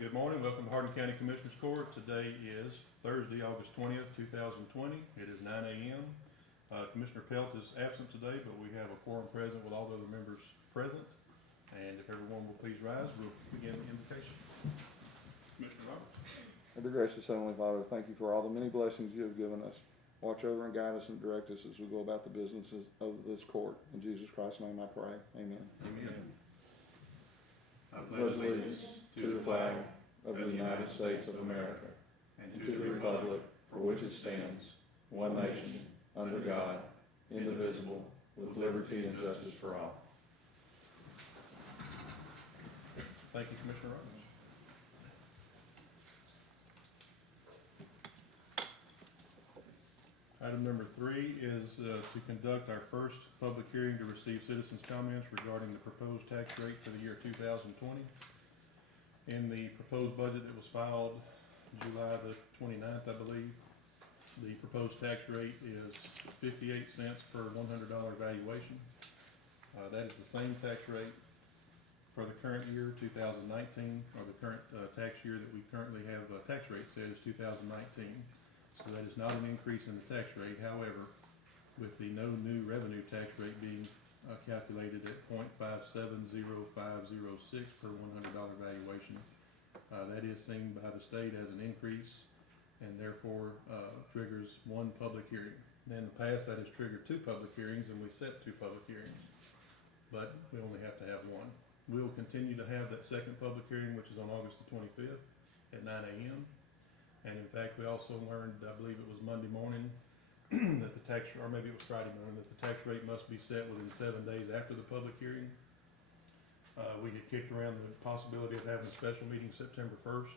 Good morning. Welcome to Hardin County Commissioners Court. Today is Thursday, August 20th, 2020. It is 9 a.m. Commissioner Pelt is absent today, but we have a quorum present with all the other members present. And if everyone will please rise, we'll begin the invocation. Commissioner Roberts. Dear gracious Heavenly Father, thank you for all the many blessings you have given us. Watch over and guide us and direct us as we go about the businesses of this court. In Jesus Christ's name I pray. Amen. Amen. I pledge allegiance to the flag of the United States of America and to the republic for which it stands, one nation, under God, indivisible, with liberty and justice for all. Thank you, Commissioner Roberts. Item number 3 is to conduct our first public hearing to receive citizens' comments regarding the proposed tax rate for the year 2020. In the proposed budget that was filed July the 29th, I believe, the proposed tax rate is 58 cents per $100 valuation. That is the same tax rate for the current year, 2019, or the current tax year that we currently have tax rate set is 2019. So that is not an increase in the tax rate. However, with the no new revenue tax rate being calculated at 0.570506 per $100 valuation, that is seen by the state as an increase and therefore triggers one public hearing. In the past, that has triggered 2 public hearings, and we set 2 public hearings, but we only have to have 1. We'll continue to have that second public hearing, which is on August the 25th at 9 a.m. And in fact, we also learned, I believe it was Monday morning, that the tax, or maybe it was Friday morning, that the tax rate must be set within 7 days after the public hearing. We had kicked around the possibility of having a special meeting September 1st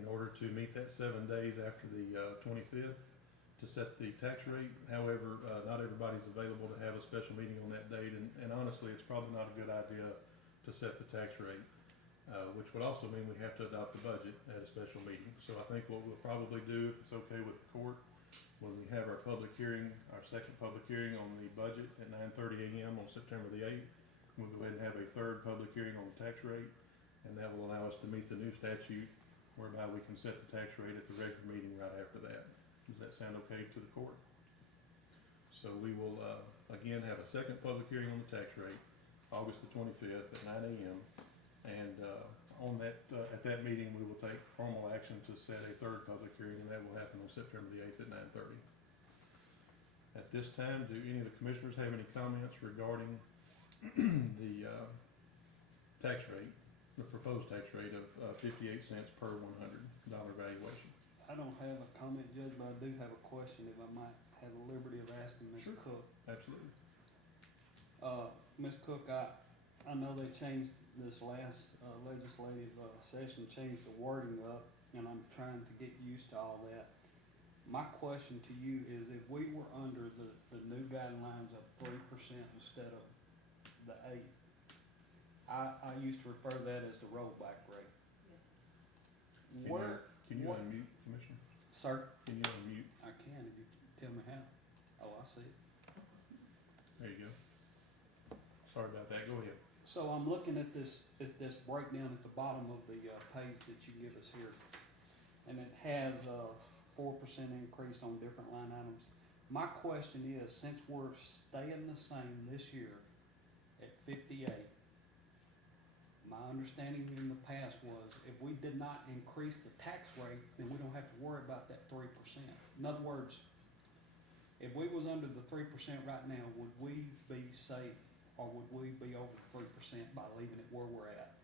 in order to meet that 7 days after the 25th to set the tax rate. However, not everybody's available to have a special meeting on that date, and honestly, it's probably not a good idea to set the tax rate. Which would also mean we have to adopt the budget at a special meeting. So I think what we'll probably do, if it's okay with the court, when we have our public hearing, our second public hearing on the budget at 9:30 a.m. on September the 8th, we'll go ahead and have a third public hearing on the tax rate, and that will allow us to meet the new statute whereby we can set the tax rate at the regular meeting right after that. Does that sound okay to the court? So we will, again, have a second public hearing on the tax rate, August the 25th at 9 a.m. And on that, at that meeting, we will take formal action to set a third public hearing, and that will happen on September the 8th at 9:30. At this time, do any of the commissioners have any comments regarding the tax rate, the proposed tax rate of 58 cents per $100 valuation? I don't have a comment, Judge, but I do have a question if I might have the liberty of asking Ms. Sure. Cook. Absolutely. Ms. Cook, I know they changed this last legislative session, changed the wording up, and I'm trying to get used to all that. My question to you is, if we were under the new guidelines of 3% instead of the 8%, I used to refer to that as the rollback rate. Yes. Can you unmute, Commissioner? Sir? Can you unmute? I can, if you tell me how. Oh, I see it. There you go. Sorry about that. Go ahead. So I'm looking at this breakdown at the bottom of the page that you give us here, and it has 4% increase on different line items. My question is, since we're staying the same this year at 58, my understanding in the past was if we did not increase the tax rate, then we don't have to worry about that 3%. In other words, if we was under the 3% right now, would we be safe? Or would we be over 3% by leaving it where we're at?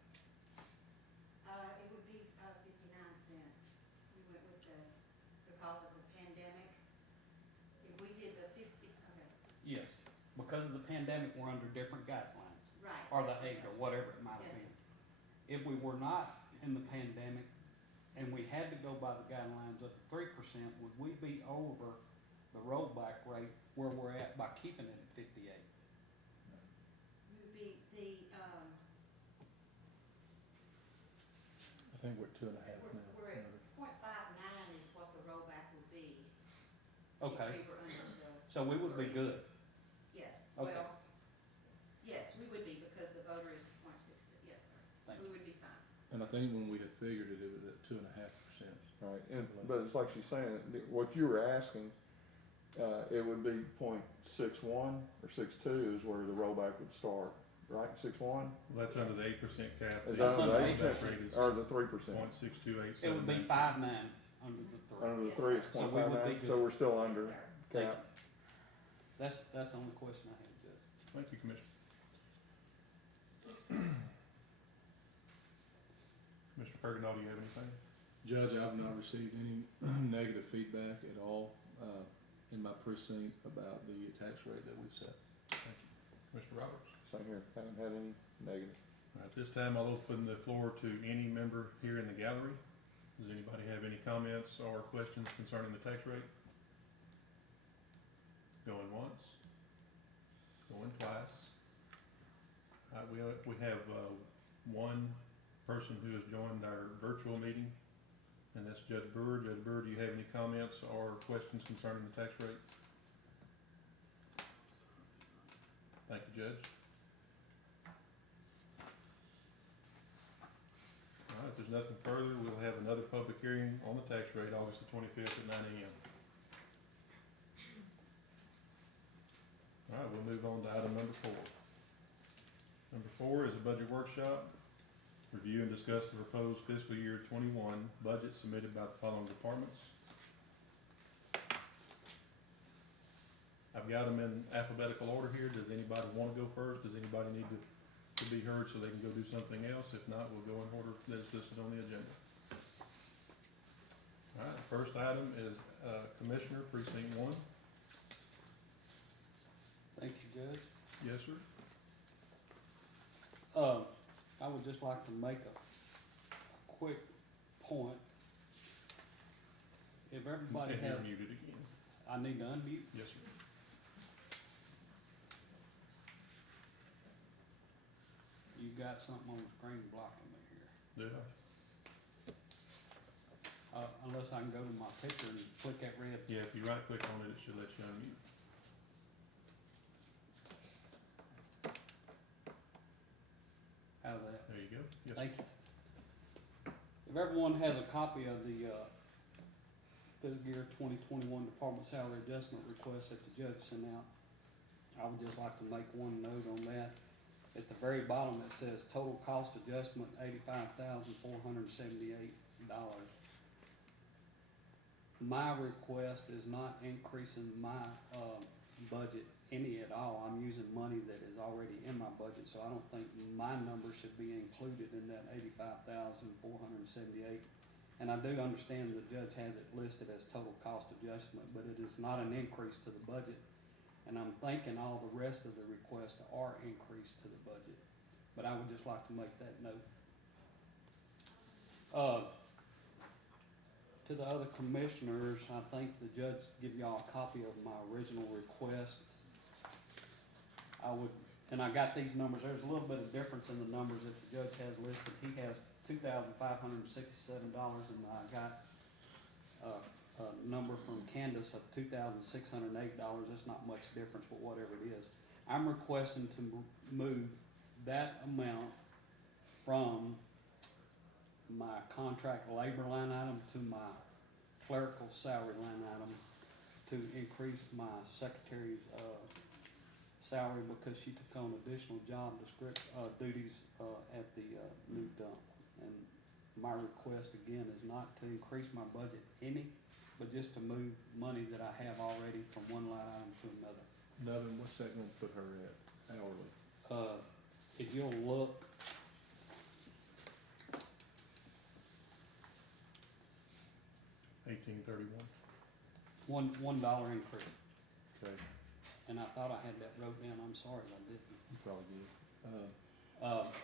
It would be 59 cents. We went with because of the pandemic. If we did the 50, okay. Yes, because of the pandemic, we're under different guidelines. Right. Or the 8 or whatever it might have Yes, been. If we were not in the pandemic and we had to go by the guidelines up to 3%, would we be over the rollback rate where we're at by keeping it at 58? I think we're 2.5 now. We're at 0.59 is what the rollback would be. Okay. If we were under the. So we would be good. Yes. Okay. Well, yes, we would be because the voter is 0.60. Yes, sir. Thank We you. would be fine. And I think when we had figured it, it was at 2.5%. Right, but it's like she's saying, what you were asking, it would be 0.61 or 0.62 is where the rollback would start, right? 0.61? Well, that's under the 8% cap. Is That's that under under the 8%. 8% or the 3%? 0.62879. It would be 5.9 under the three. Under the 3, it's So we would be 0.59, so we're still under Yes, sir. Thank cap. you. That's the only question I had, Judge. Thank you, Commissioner. Commissioner Pergino, do you have anything? Judge, I've not received any negative feedback at all, in my precinct about the tax rate that we've set. Thank you. Commissioner Roberts? Same here, haven't had any negative. At this time, I'll open the floor to any member here in the gallery. Does anybody have any comments or questions concerning the tax rate? Going once? Going twice? We have one person who has joined our virtual meeting, and that's Judge Brewer. Judge Brewer, do you have any comments or questions concerning the tax rate? Thank you, Judge. All right, if there's nothing further, we'll have another public hearing on the tax rate August the 25th at 9 a.m. All right, we'll move on to item number 4. Number 4 is a budget workshop. Review and discuss the proposed fiscal year 21 budget submitted by the following departments. I've got them in alphabetical order here. Does anybody want to go first? Does anybody need to be heard so they can go do something else? If not, we'll go in order that is listed on the agenda. All right, the first item is Commissioner Precinct 1. Thank you, Judge. Yes, sir. I would just like to make a quick point. If everybody And has, you're muted again. I need to unmute. Yes, sir. You got something on the screen blocking me here. Do I? Unless I can go to my picture and click that red. Yeah, if you right click on it, it should let you unmute. How's that? There you go. Yes, Thank you. If everyone has a copy of the fiscal year 2021 department salary adjustment request that the judge sent out, I would just like to make one note on that. At the very bottom, it says total cost adjustment $85,478. My request is not increasing my budget any at all. I'm using money that is already in my budget, so I don't think my number should be included in that $85,478. And I do understand the judge has it listed as total cost adjustment, but it is not an increase to the budget. And I'm thinking all the rest of the requests are increased to the budget. But I would just like to make that note. To the other commissioners, I think the judge give y'all a copy of my original request. And I got these numbers. There's a little bit of difference in the numbers that the judge has listed. He has $2,567, and I got a number from Candace of $2,608. That's not much difference, but whatever it is. I'm requesting to move that amount from my contract labor line item to my clerical salary line item to increase my secretary's salary because she took on additional job duties at the new dump. And my request again is not to increase my budget any, but just to move money that I have already from one line item to another. Nevin, what's that gonna put her at hourly? If you'll look, $18.31. $1 increase. Okay, And I thought I had that wrote down. I'm sorry I didn't. you probably did.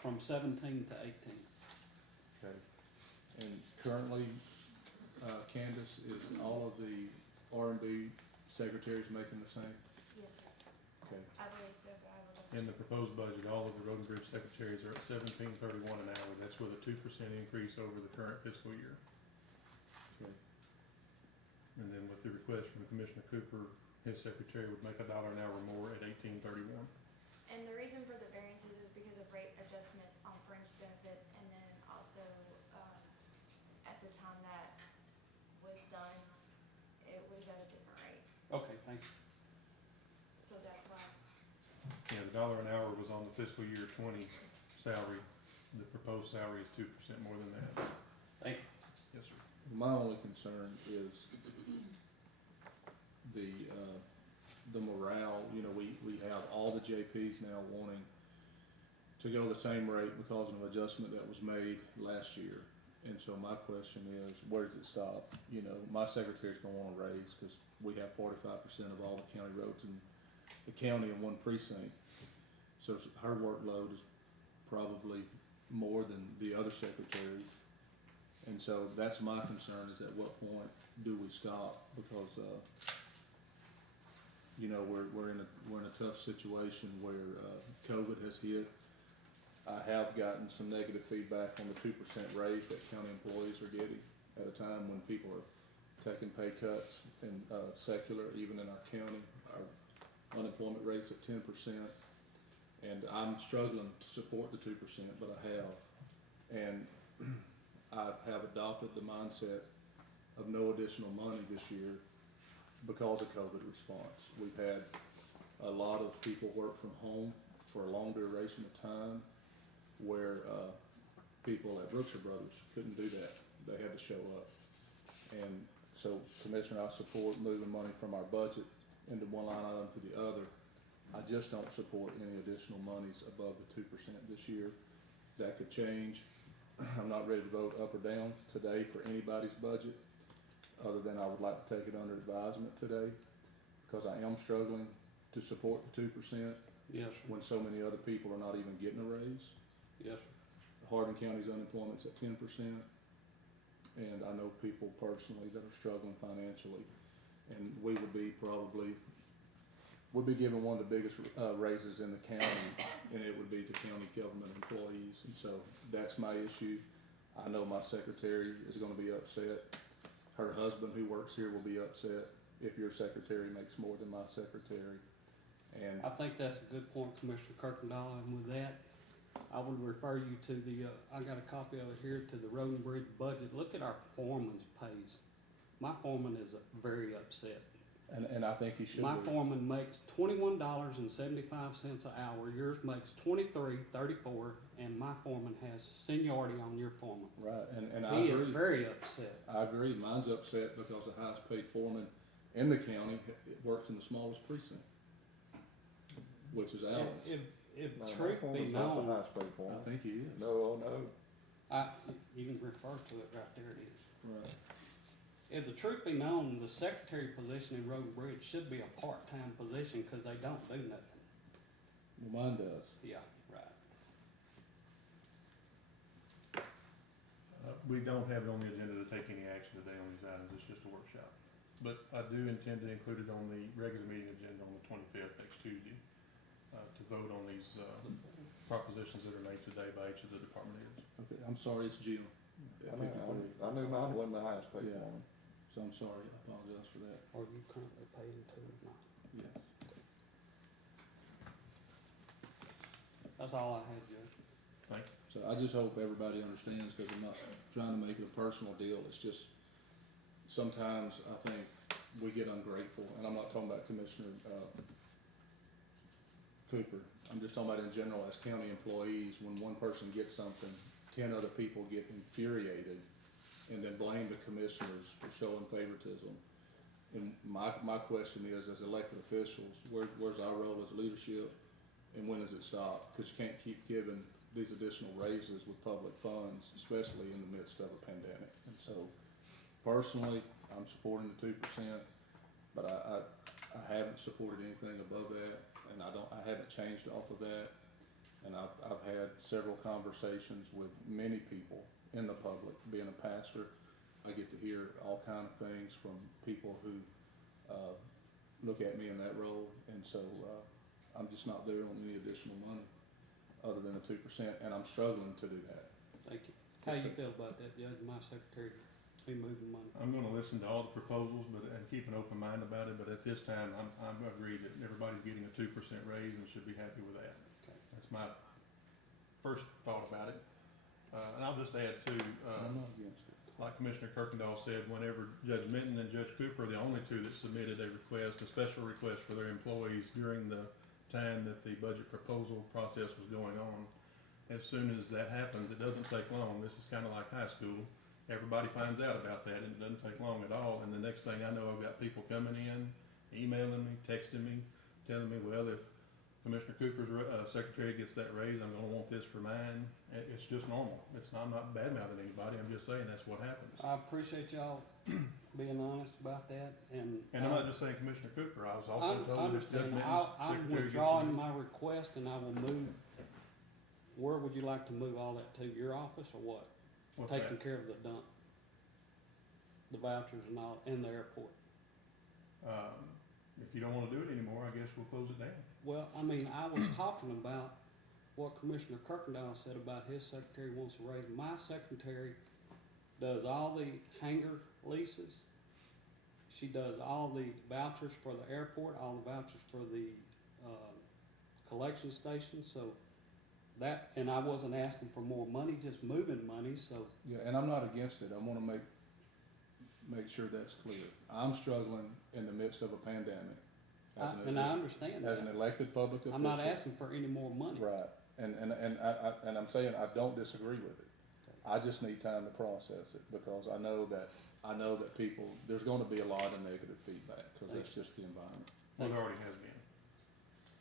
From 17 to 18. Okay, and currently, Candace, is all of the R&B secretaries making the same? Yes, sir. Okay, I believe so, but I will. In the proposed budget, all of the road and bridge secretaries are at $17.31 an hour. That's with a 2% increase over the current fiscal year. okay, And then with the request from Commissioner Cooper, his secretary would make $1 an hour more at $18.31. And the reason for the variances is because of rate adjustments on fringe benefits and then also $1 an hour was on the fiscal year 20 salary. The proposed salary is 2% more than that. Thank you. Yes, sir. My only concern is the morale. You know, we have all the JPs now wanting to go the same rate because of an adjustment that was made last year. And so my question is, where does it stop? You know, my secretary's gonna want a raise because we have 45% of all the county roads in the county in one precinct. So her workload is probably more than the other secretaries. And so that's my concern, is at what point do we stop? Because, you know, we're in a tough situation where, COVID has hit. I have gotten some negative feedback on the 2% raise that county employees are getting at a time when people are taking pay cuts in, secular, even in our county. Our unemployment rate's at 10%. And I'm struggling to support the 2%, but I have. And I have adopted the mindset of no additional money this year because of COVID response. We've had a lot of people work from home for a long duration of time, where people at Brookshire Brothers couldn't do that. They had to show up. And so, Commissioner, I support moving money from our budget into one line item to the other. I just don't support any additional monies above the 2% this year. That could change. I'm not ready to vote up or down today for anybody's budget, other than I would like to take it under advisement today, because I am struggling to support the 2% Yes, sir. when so many other people are not even getting a raise. Yes, sir. Hardin County's unemployment's at 10%, and I know people personally that are struggling financially, and we would be given one of the biggest raises in the county, and it would be to county government employees. And so that's my issue. I know my secretary is going to be upset. Her husband, who works here, will be upset if your secretary makes more than my secretary. And I think that's a good point, Commissioner Kirkendall, and with that, I would refer you to the, I got a copy of it here, to the Road and Bridge budget. Look at our foreman's pays. My foreman is very upset. and I think he should My be. foreman makes $21.75 an hour, yours makes $23.34, and my foreman has seniority on your foreman. Right, and I He is agree. very upset. I agree. Mine's upset because the highest paid foreman in the county works in the smallest precinct, which is ours. If No, truth my be foreman's not the known, highest paid I foreman. think he is. No, no. you can refer to it right there, it is. Right. If the truth be known, the secretary position in Road and Bridge should be a part-time position, cause they don't do nothing. Well, mine does. Yeah, right. We don't have it on the agenda to take any action today on these items. It's just a workshop. But I do intend to include it on the regular meeting agenda on the 25th, next Tuesday, to vote on these propositions that are made today by each of the department heads. Okay, I'm sorry, it's Jim. I knew mine wasn't the highest paid Yeah. foreman. So I'm sorry, I apologize for that. Are you currently paying to or not? Yes. That's all I had, Judge. Thank you. So I just hope everybody understands, because I'm not trying to make it a personal deal. It's just, sometimes I think we get ungrateful, and I'm not talking about Commissioner, Cooper. I'm just talking about in general as county employees. When one person gets something, 10 other people get infuriated and then blame the commissioners for showing favoritism. And my question is, as elected officials, where's our role as leadership, and when does it stop? Because you can't keep giving these additional raises with public funds, especially in the midst of a pandemic. And so, personally, I'm supporting the 2%, but I haven't supported anything above that, and I haven't changed off of that. And I've had several conversations with many people in the public. Being a pastor, I get to hear all kinds of things from people who look at me in that role, and so I'm just not there on any additional money other than the 2%, and I'm struggling to do that. Thank you. How you feel about that, Judge? My secretary be moving money. I'm gonna listen to all the proposals, and keep an open mind about it, but at this time, I'm agreed that everybody's getting a 2% raise and should be happy with that. Okay. That's my first thought about it. And I'll just add too, I'm not against it. like Commissioner Kirkendall said, whenever Judge Minton and Judge Cooper are the only two that submitted a request, a special request for their employees during the time that the budget proposal process was going on. As soon as that happens, it doesn't take long. This is kinda like high school. Everybody finds out about that, and it doesn't take long at all, and the next thing I know, I've got people coming in, emailing me, texting me, telling me, well, if Commissioner Cooper's, secretary gets that raise, I'm gonna want this for mine. It's just normal. I'm not bad mouthing anybody, I'm just saying that's what happens. I appreciate y'all being honest about that, and. And I'm not just saying Commissioner Cooper, I was I also told this understand. judgment. I'm withdrawing my request, and I will move, where would you like to move all that to, your office or what? What's Taking that? care of the dump, the vouchers and all, in the airport. If you don't wanna do it anymore, I guess we'll close it down. Well, I mean, I was talking about what Commissioner Kirkendall said about his secretary wants to raise. My secretary does all the hangar leases. She does all the vouchers for the airport, all the vouchers for the, collection station, so that, and I wasn't asking for more money, just moving money, so. Yeah, and I'm not against it. I wanna make sure that's clear. I'm struggling in the midst of a pandemic. And I understand As an that. elected public official. I'm not asking for any more money. Right, and I'm saying I don't disagree with it. I just need time to process it, because I know that people, there's gonna be a lot of negative feedback, cause that's just the environment. Well, there already has been.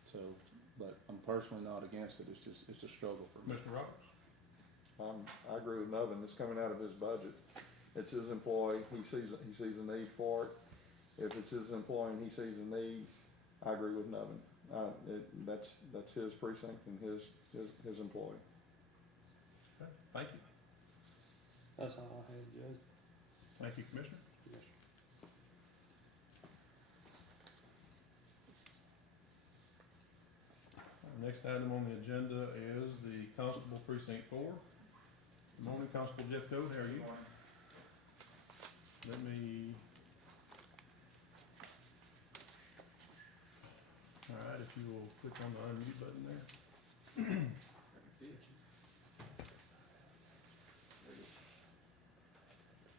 So, but I'm personally not against it, it's a struggle for me. Mr. Roberts? I agree with Melvin, it's coming out of his budget. It's his employee, he sees a need for it. If it's his employee and he sees a need, I agree with Melvin. That's his precinct and his employee. Okay, thank you. That's all I have, Judge. Thank you, Commissioner. Yes, Our next item on the agenda is the Constable Precinct 4. Good morning, Constable Jeff Code, how are you? Let me. All right, if you will click on the unmute button there.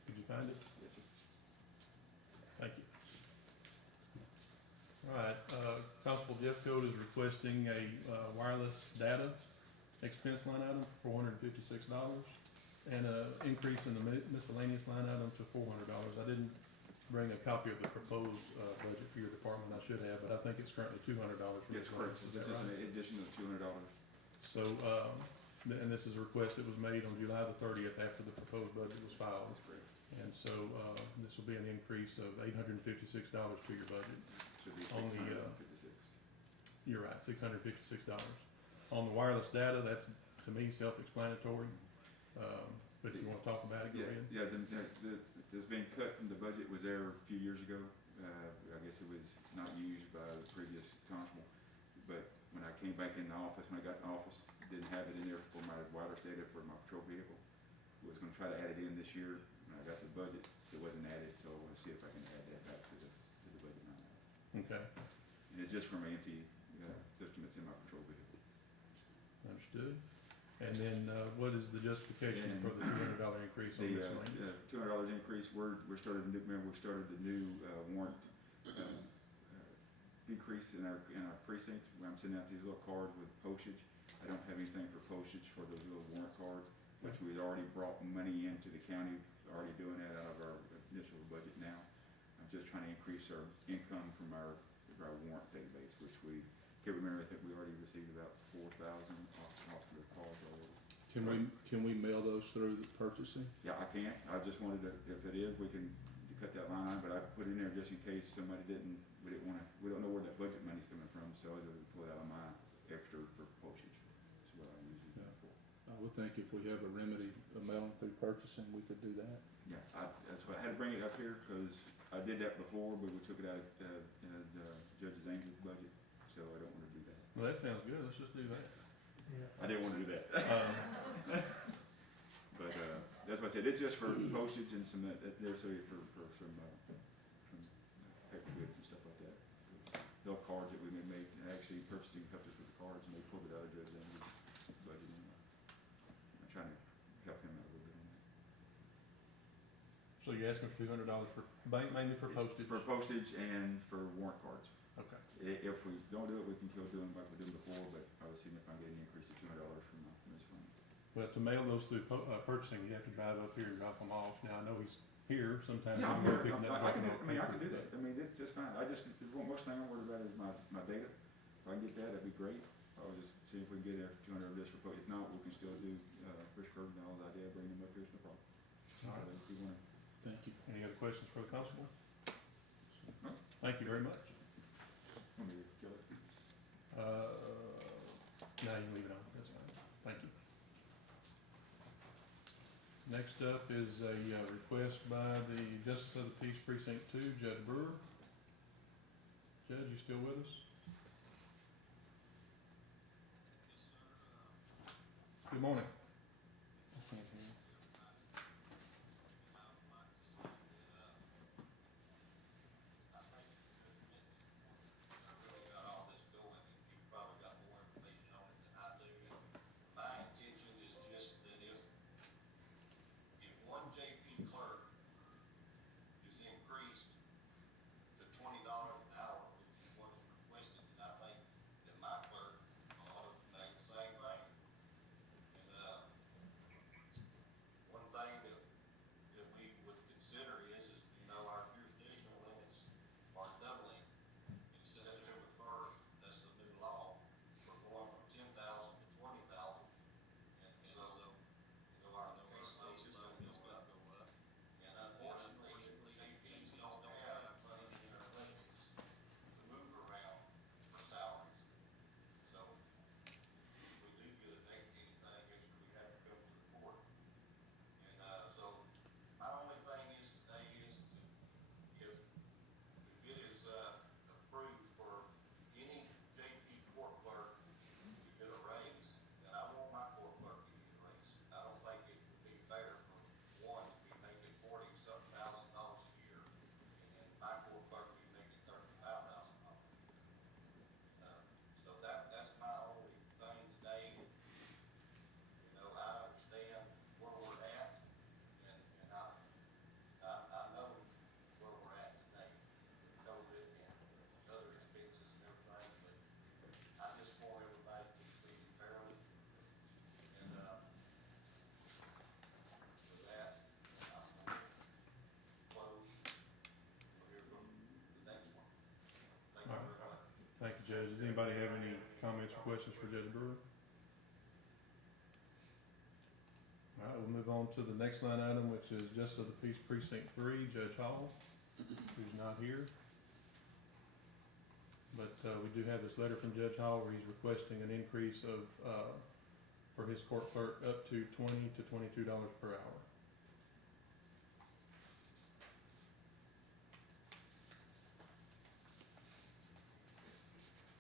Did you find it? Thank you. All right, Constable Jeff Code is requesting a wireless data expense line item for $456 and an increase in the miscellaneous line item to $400. I didn't bring a copy of the proposed budget for your department. I should have, but I think it's currently $200 for Yes, correct. miscellaneous. Is This that is right? an addition of $200. So, and this is a request that was made on July the 30th after the proposed budget was filed. That's correct. And so, this will be an increase of $856 to your budget. Should be On the, 656. You're right, $656. On the wireless data, that's, to me, self-explanatory. But if you wanna talk about it, go ahead. Yeah, there's been cut from the budget, was there a few years ago. I guess it was not used by the previous constable. But when I came back in the office, when I got in the office, didn't have it in there for my wireless data for my patrol vehicle. Was gonna try to add it in this year. When I got the budget, it wasn't added, so I wanna see if I can add that back to the budget line item. Okay, And it's just from my empty system that's in my patrol vehicle. understood. And then, what is the justification for the $200 increase on The miscellaneous? $200 increase, we started the new warrant decrease in our precinct. I'm sending out these little cards with postage. I don't have anything for postage for those little warrant cards, which we'd already brought money into the county, already doing that out of our initial budget now. I'm just trying to increase our income from our warrant database, which we can't remember, I think we already received about 4,000 off the cards already. Can we mail those through the purchasing? Yeah, I can't. I just wanted to, if it is, we can cut that line item, but I put it in there just in case somebody we don't know where that budget money's coming from, so I just pull it out of my extra for postage. That's what I usually do it for. I would think if we have a remedy of mailing through purchasing, we could do that. Yeah, that's why I had to bring it up here, because I did that before, but we took it out of Judge Angel's budget, so I don't wanna do that. Well, that sounds good, let's just do that. I didn't wanna do that. But, that's what I said, it's just for postage and some, there's for some paper goods and stuff like that. Little cards that we made, actually purchasing helped us with the cards, and they pulled it out of Judge Angel's budget. I'm trying to help him out a little bit on that. So you're asking for $200 for, mainly for postage? For postage and for warrant cards. Okay. If we don't do it, we can still do them like we did before, but I was seeing if I'm getting an increase of $200 from this fund. But to mail those through purchasing, you have to drive up here and drop them off. Now, I know he's here, sometimes Yeah, I'm I'm here. picking up, I can dropping do, off. I mean, I can do papers, that. I mean, it's just fine. I just, the most thing I'm worried about is my data. If I can get that, that'd be great. I'll just see if we can get extra 200 of this for, if not, we can still do, Chris Curtin and all that idea, bring them up here, it's no problem. All right. So if you wanna, Thank you. Any other questions for the constable? No. Thank you very much. want me to kill it? No, you can leave it on, that's fine. Thank you. Next up is a request by the Justice of the Peace Precinct 2, Judge Brewer. Judge, you still with us? Good morning. Thank you, Judge. Does anybody have any comments or questions for Judge Brewer? All right, we'll move on to the next line item, which is Justice of the Peace Precinct 3, Judge Hall, who's not here. But we do have this letter from Judge Hall where he's requesting an increase of, for his court clerk, up to $20 to $22 per hour.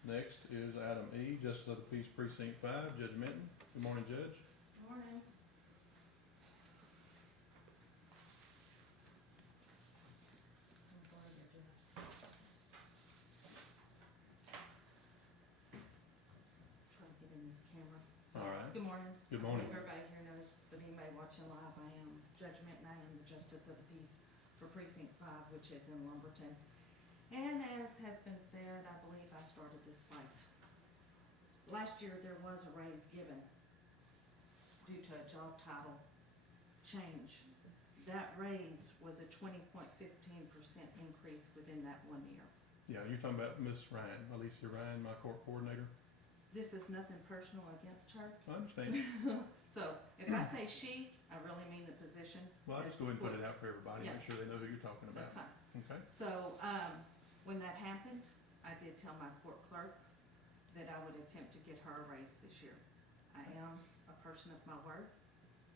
Next is item E, Justice of the Peace Precinct 5, Judge Minton. Good morning, Judge. Good morning. Trying to get in this camera. All right. Good morning. Good I morning. think everybody here knows, but anybody watching live, I am Judge Minton. I am the Justice of the Peace for Precinct 5, which is in Lumberton. And as has been said, I believe I started this fight. Last year, there was a raise given due to a job title change. That raise was a 20.15% increase within that 1 year. Yeah, you're talking about Miss Ryan, Alicia Ryan, my court coordinator. This is nothing personal against her. I understand. So if I say she, I really mean the position. Well, I'll just go ahead and put it out for everybody, Yeah. make sure they know who you're talking That's about. fine. Okay? So, when that happened, I did tell my court clerk that I would attempt to get her a raise this year. I am a person of my word.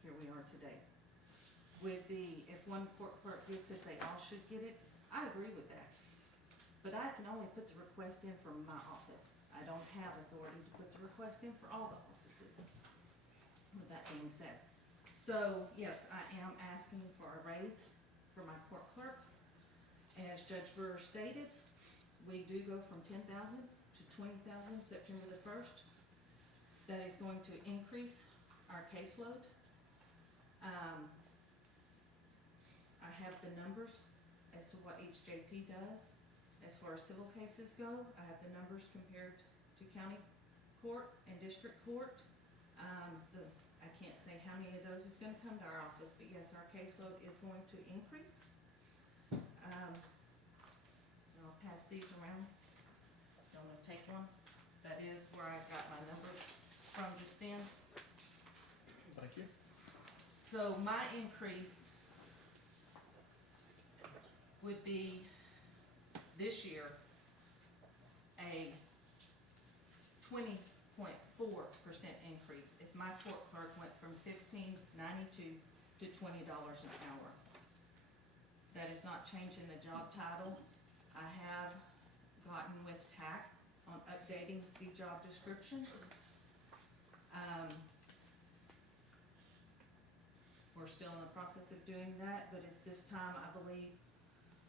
Here we are today. With if one court clerk gets it, they all should get it. I agree with that. But I can only put the request in from my office. I don't have authority to put the request in for all the offices. With that being said. So, yes, I am asking for a raise for my court clerk. As Judge Brewer stated, we do go from 10,000 to 20,000 September the 1st. That is going to increase our caseload. I have the numbers as to what each JP does. As far as civil cases go, I have the numbers compared to county court and district court. I can't say how many of those is gonna come to our office, but yes, our caseload is going to increase. And I'll pass these around. Don't wanna take one. That is where I got my numbers from just then. Thank you. So my increase would be this year a 20.4% increase if my court clerk went from $15.92 to $20 an hour. That is not changing the job title. I have gotten with TAC on updating the job description. We're still in the process of doing that, but at this time, I believe,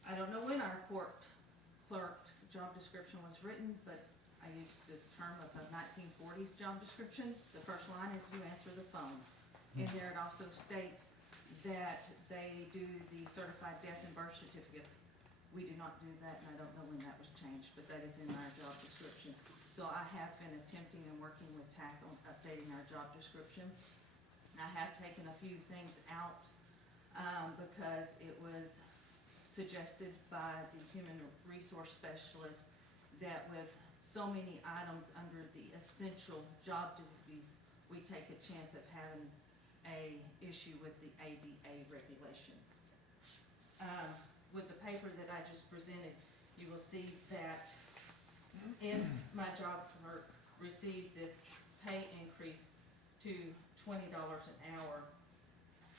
I don't know when our court clerk's job description was written, but I used the term of a 1940s job description. The first line is you answer the phones. In there, it also states that they do the certified death and birth certificates. We do not do that, and I don't know when that was changed, but that is in our job description. So I have been attempting and working with TAC on updating our job description. I have taken a few things out because it was suggested by the human resource specialist that with so many items under the essential job duties, we take a chance of having a issue with the ADA regulations. With the paper that I just presented, you will see that if my job clerk received this pay increase to $20 an hour,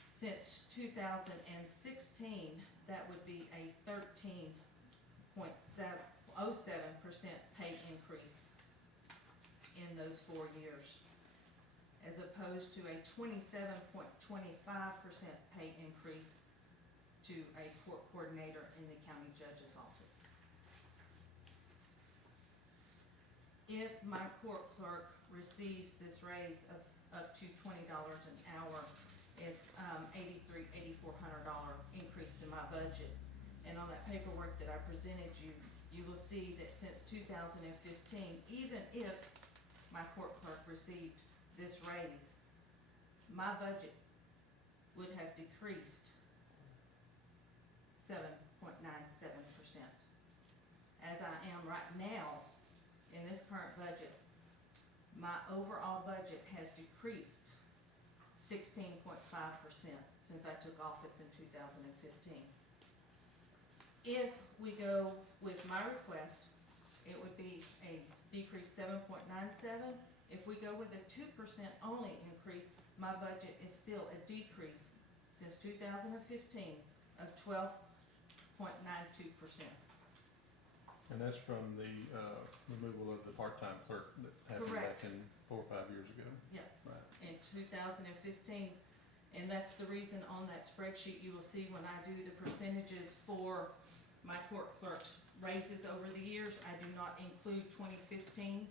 since 2016, that would be a 13.07% pay increase in those 4 years, as opposed to a 27.25% pay increase to a court coordinator in the county judge's office. If my court clerk receives this raise of up to $20 an hour, it's $8,400 increase to my budget. And on that paperwork that I presented you, you will see that since 2015, even if my court clerk received this raise, my budget would have decreased 7.97%. As I am right now, in this current budget, my overall budget has decreased 16.5% since I took office in 2015. If we go with my request, it would be a decrease 7.97. If we go with a 2% only increase, my budget is still a decrease since 2015 of 12.92%. And that's from the removal of the part-time clerk that happened back Correct. in 4 or 5 years ago. Yes. Right. In 2015, and that's the reason on that spreadsheet you will see when I do the percentages for my court clerk's raises over the years, I do not include 2015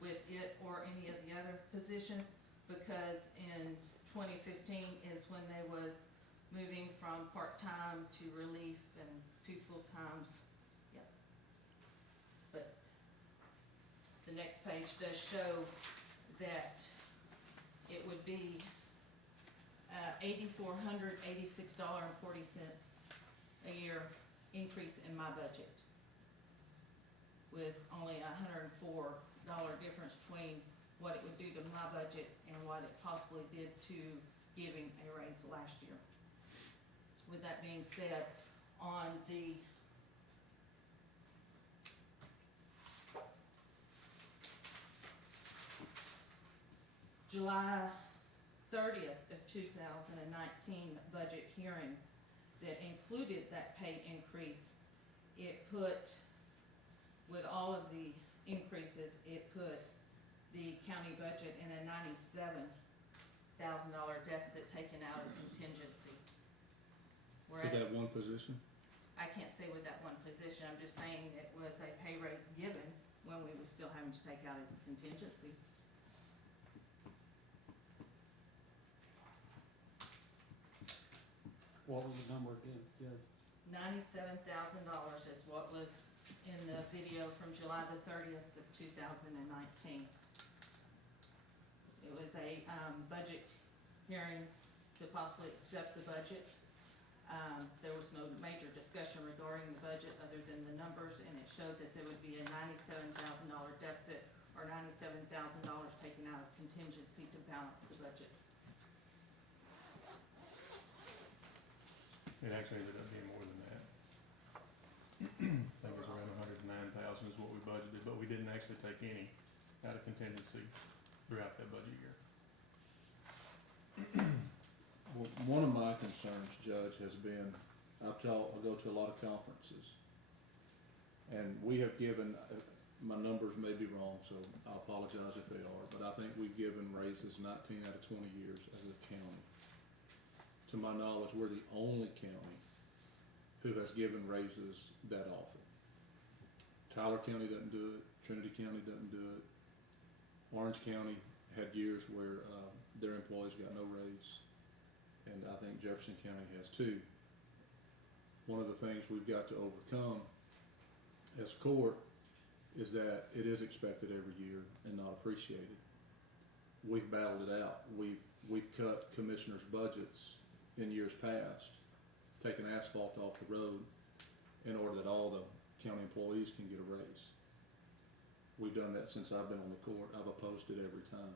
with it or any of the other positions, because in 2015 is when they was moving from part-time to relief and 2 full-times. Yes. But the next page does show that it would be $8,486.40 a year increase in my budget, with only $104 difference between what it would do to my budget and what it possibly did to giving a raise last year. With that being said, on the July 30th of 2019 budget hearing that included that pay increase, it put, with all of the increases, it put the county budget in a $97,000 deficit taken out of contingency. For Whereas, that one position? I can't say with that one position, I'm just saying it was a pay raise given when we was still having to take out a contingency. What was the number again, Judge? $97,000 is what was in the video from July the 30th of 2019. It was a budget hearing to possibly accept the budget. There was no major discussion regarding the budget other than the numbers, and it showed that there would be a $97,000 deficit or $97,000 taken out of contingency to balance the budget. It actually ended up being more than that. I think it was around 109,000 is what we budgeted, but we didn't actually take any out of contingency throughout that budget year. Well, one of my concerns, Judge, has been, I go to a lot of conferences, and we have given, my numbers may be wrong, so I apologize if they are, but I think we've given raises 19 out of 20 years as a county. To my knowledge, we're the only county who has given raises that often. Tyler County doesn't do it, Trinity County doesn't do it. Orange County had years where their employees got no raise, and I think Jefferson County has too. One of the things we've got to overcome as a court is that it is expected every year and not appreciated. We've battled it out. We've cut commissioners' budgets in years past, taken asphalt off the road in order that all the county employees can get a raise. We've done that since I've been on the court. I've opposed it every time.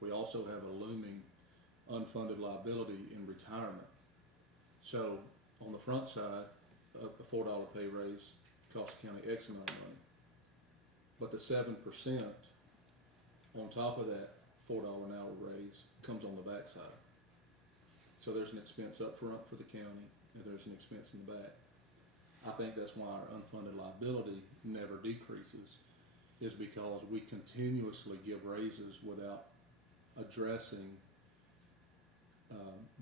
We also have a looming unfunded liability in retirement. So on the front side, a $4 pay raise costs the county X amount of money. But the 7% on top of that $4 an hour raise comes on the back side. So there's an expense up front for the county, and there's an expense in the back. I think that's why our unfunded liability never decreases, is because we continuously give raises without addressing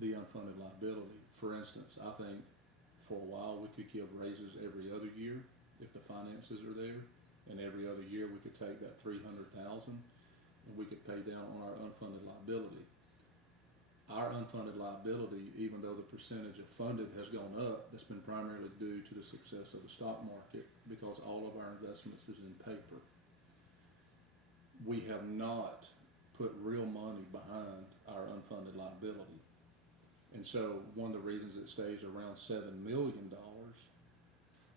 the unfunded liability. For instance, I think for a while we could give raises every other year if the finances are there, and every other year we could take that $300,000 and we could pay down on our unfunded liability. Our unfunded liability, even though the percentage of funded has gone up, that's been primarily due to the success of the stock market, because all of our investments is in paper. We have not put real money behind our unfunded liability. And so one of the reasons it stays around $7 million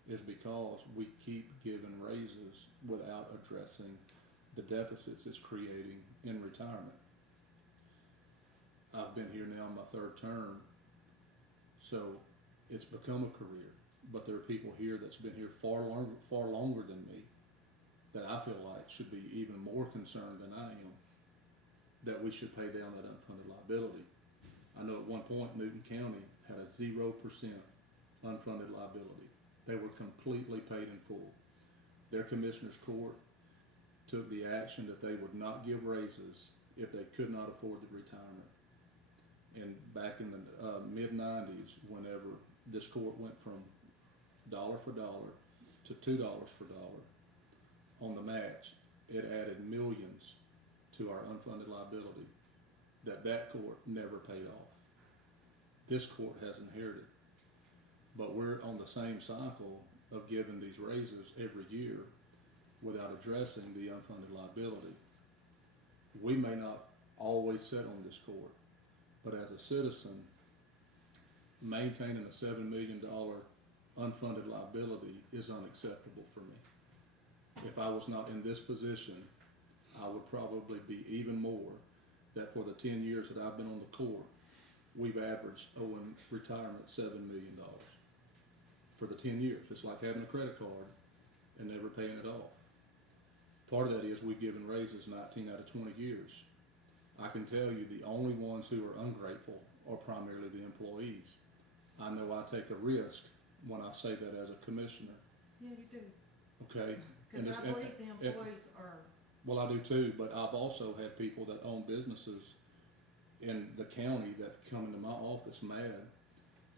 is because we keep giving raises without addressing the deficits it's creating in retirement. I've been here now my third term, so it's become a career. But there are people here that's been here far longer than me that I feel like should be even more concerned than I am that we should pay down that unfunded liability. I know at one point Newton County had a 0% unfunded liability. They were completely paid in full. Their commissioner's court took the action that they would not give raises if they could not afford the retirement. And back in the mid-90s, whenever this court went from dollar for dollar to $2 for dollar on the match, it added millions to our unfunded liability that court never paid off. This court has inherited. But we're on the same cycle of giving these raises every year without addressing the unfunded liability. We may not always sit on this court, but as a citizen, maintaining a $7 million unfunded liability is unacceptable for me. If I was not in this position, I would probably be even more that for the 10 years that I've been on the court, we've averaged owing retirement $7 million. For the 10 years. It's like having a credit card and never paying it off. Part of that is we've given raises 19 out of 20 years. I can tell you the only ones who are ungrateful are primarily the employees. I know I take a risk when I say that as a commissioner. Yeah, you do. Okay? Because I believe the employees are... Well, I do too, but I've also had people that own businesses in the county that come into my office mad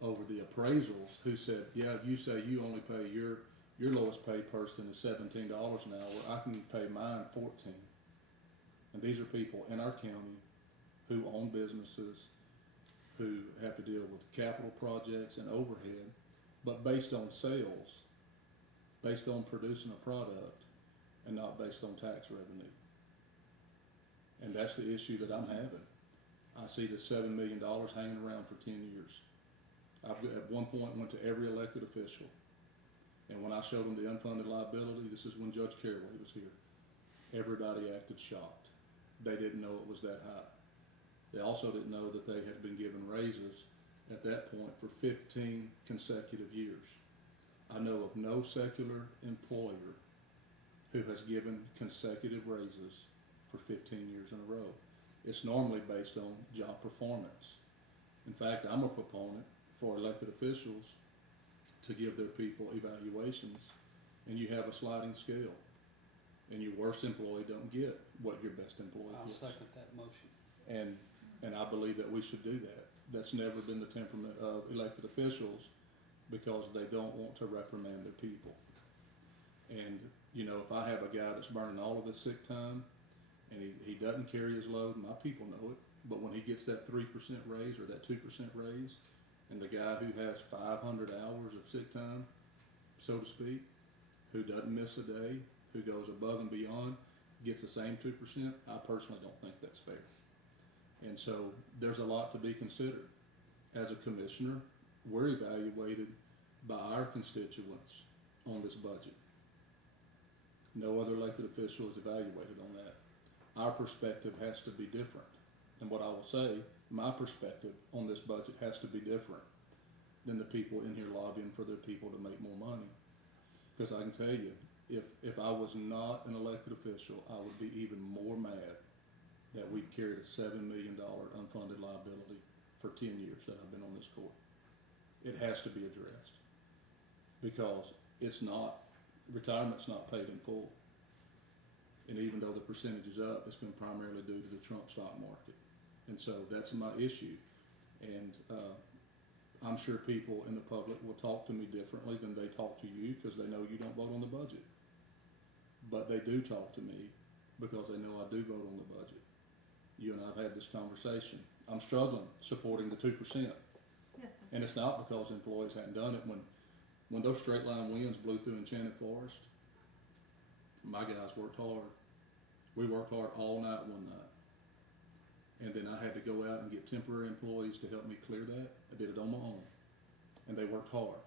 over the appraisals who said, yeah, you say you only pay your lowest paid person is $17 an hour. I can pay mine $14. And these are people in our county who own businesses, who have to deal with capital projects and overhead, but based on sales, based on producing a product, and not based on tax revenue. And that's the issue that I'm having. I see the $7 million hanging around for 10 years. At one point went to every elected official. And when I showed them the unfunded liability, this is when Judge Caraway was here, everybody acted shocked. They didn't know it was that high. They also didn't know that they had been given raises at that point for 15 consecutive years. I know of no secular employer who has given consecutive raises for 15 years in a row. It's normally based on job performance. In fact, I'm a proponent for elected officials to give their people evaluations, and you have a sliding scale. And your worst employee don't get what your best employee I'll gets. second that motion. And I believe that we should do that. That's never been the temperament of elected officials, because they don't want to reprimand their people. And, you know, if I have a guy that's burning all of his sick time and he doesn't carry his load, my people know it, but when he gets that 3% raise or that 2% raise, and the guy who has 500 hours of sick time, so to speak, who doesn't miss a day, who goes above and beyond, gets the same 2%, I personally don't think that's fair. And so there's a lot to be considered. As a commissioner, we're evaluated by our constituents on this budget. No other elected official is evaluated on that. Our perspective has to be different. And what I will say, my perspective on this budget has to be different than the people in here lobbying for their people to make more money. Because I can tell you, if I was not an elected official, I would be even more mad that we've carried a $7 million unfunded liability for 10 years that I've been on this court. It has to be addressed, because it's not, retirement's not paid in full. And even though the percentage is up, it's been primarily due to the Trump stock market. And so that's my issue. And I'm sure people in the public will talk to me differently than they talk to you, because they know you don't vote on the budget. But they do talk to me because they know I do vote on the budget. You and I have had this conversation. I'm struggling supporting the 2%. Yes, sir. And it's not because employees hadn't done it. When those straight line winds blew through Enchanted Forest, my guys worked hard. We worked hard all night one night. And then I had to go out and get temporary employees to help me clear that. I did it on my own. And they worked hard.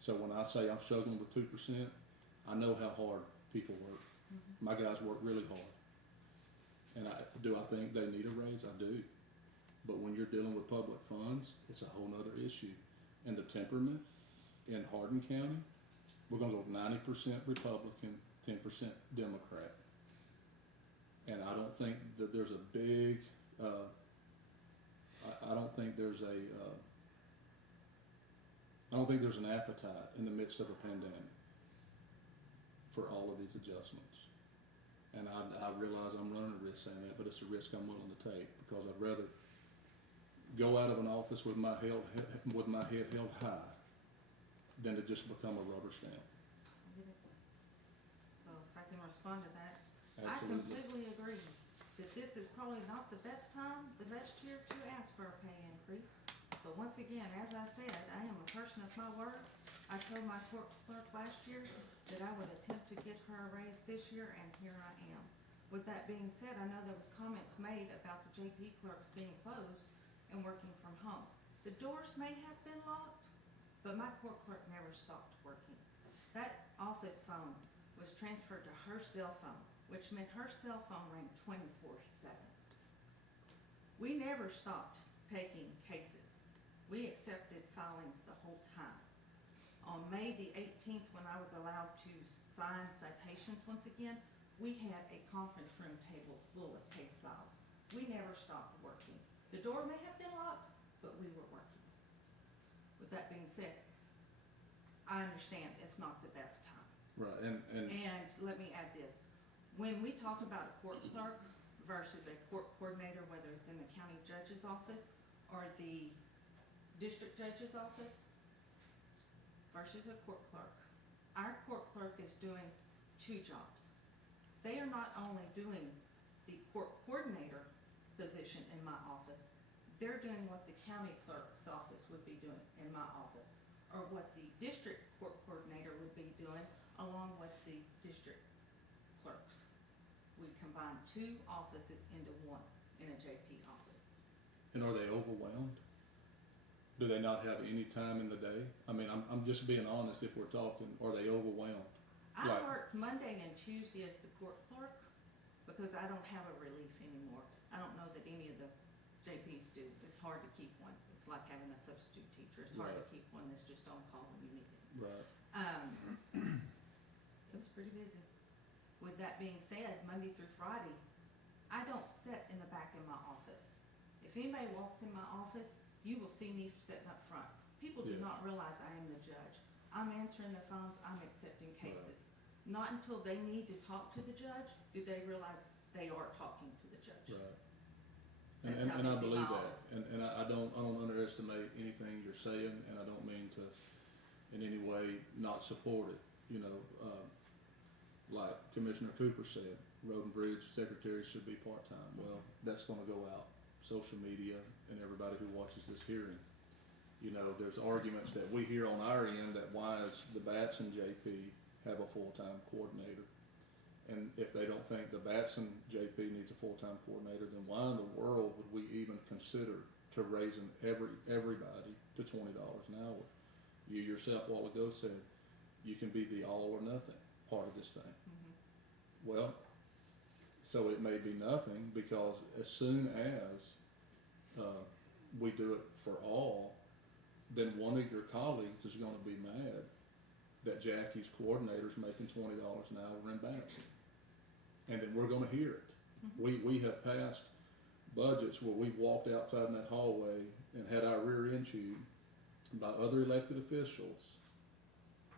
So when I say I'm struggling with 2%, I know how hard people work. Mm-hmm. My guys work really hard. And do I think they need a raise? I do. But when you're dealing with public funds, it's a whole nother issue. And the temperament in Hardin County, we're gonna go 90% Republican, 10% Democrat. And I don't think that there's a big, I don't think there's an appetite in the midst of a pandemic for all of these adjustments. And I realize I'm running a risk saying that, but it's a risk I'm willing to take, because I'd rather go out of an office with my head held high than to just become a rubber stamp. So if I can respond to that, I Absolutely. completely agree that this is probably not the best time, the best year to ask for a pay increase. But once again, as I said, I am a person of my word. I told my court clerk last year that I would attempt to get her a raise this year, and here I am. With that being said, I know there was comments made about the JP clerks being closed and working from home. The doors may have been locked, but my court clerk never stopped working. That office phone was transferred to her cell phone, which meant her cell phone rang 24/7. We never stopped taking cases. We accepted filings the whole time. On May the 18th, when I was allowed to sign citations once again, we had a conference room table full of case files. We never stopped working. The door may have been locked, but we were working. With that being said, I understand it's not the best time. Right, and And let me add this. When we talk about a court clerk versus a court coordinator, whether it's in the county judge's office or the district judge's office versus a court clerk, our court clerk is doing two jobs. They are not only doing the court coordinator position in my office, they're doing what the county clerk's office would be doing in my office, or what the district court coordinator would be doing, along with the district clerks. We combine 2 offices into one in a JP office. And are they overwhelmed? Do they not have any time in the day? I mean, I'm just being honest if we're talking, are they overwhelmed? I Right. work Monday and Tuesday as the court clerk because I don't have a relief anymore. I don't know that any of the JPs do. It's hard to keep one. It's like having a substitute teacher. It's hard to Right. keep one that's just on call when you need it. Right. It was pretty busy. With that being said, Monday through Friday, I don't sit in the back of my office. If anybody walks in my office, you will see me sitting up front. People do Yeah. not realize I am the judge. I'm answering the phones, I'm accepting cases. Not until they need to talk to the judge do they realize they are talking to the judge. Right. That's how And I busy believe my that, office. and I don't underestimate anything you're saying, and I don't mean to in any way not support it, you know, like Commissioner Cooper said, road and bridge secretaries should be part-time. Well, that's gonna go out, social media and everybody who watches this hearing. You know, there's arguments that we hear on our end that why is the Batson JP have a full-time coordinator? And if they don't think the Batson JP needs a full-time coordinator, then why in the world would we even consider to raising everybody to $20 an hour? You yourself a while ago said you can be the all or nothing part of this thing. Mhm. Well, so it may be nothing because as soon as we do it for all, then one of your colleagues is going to be mad that Jackie's coordinator's making $20 an hour in Batson. And then we're going to hear it. Mhm. We have passed budgets where we walked outside in that hallway and had our rear end chewed by other elected officials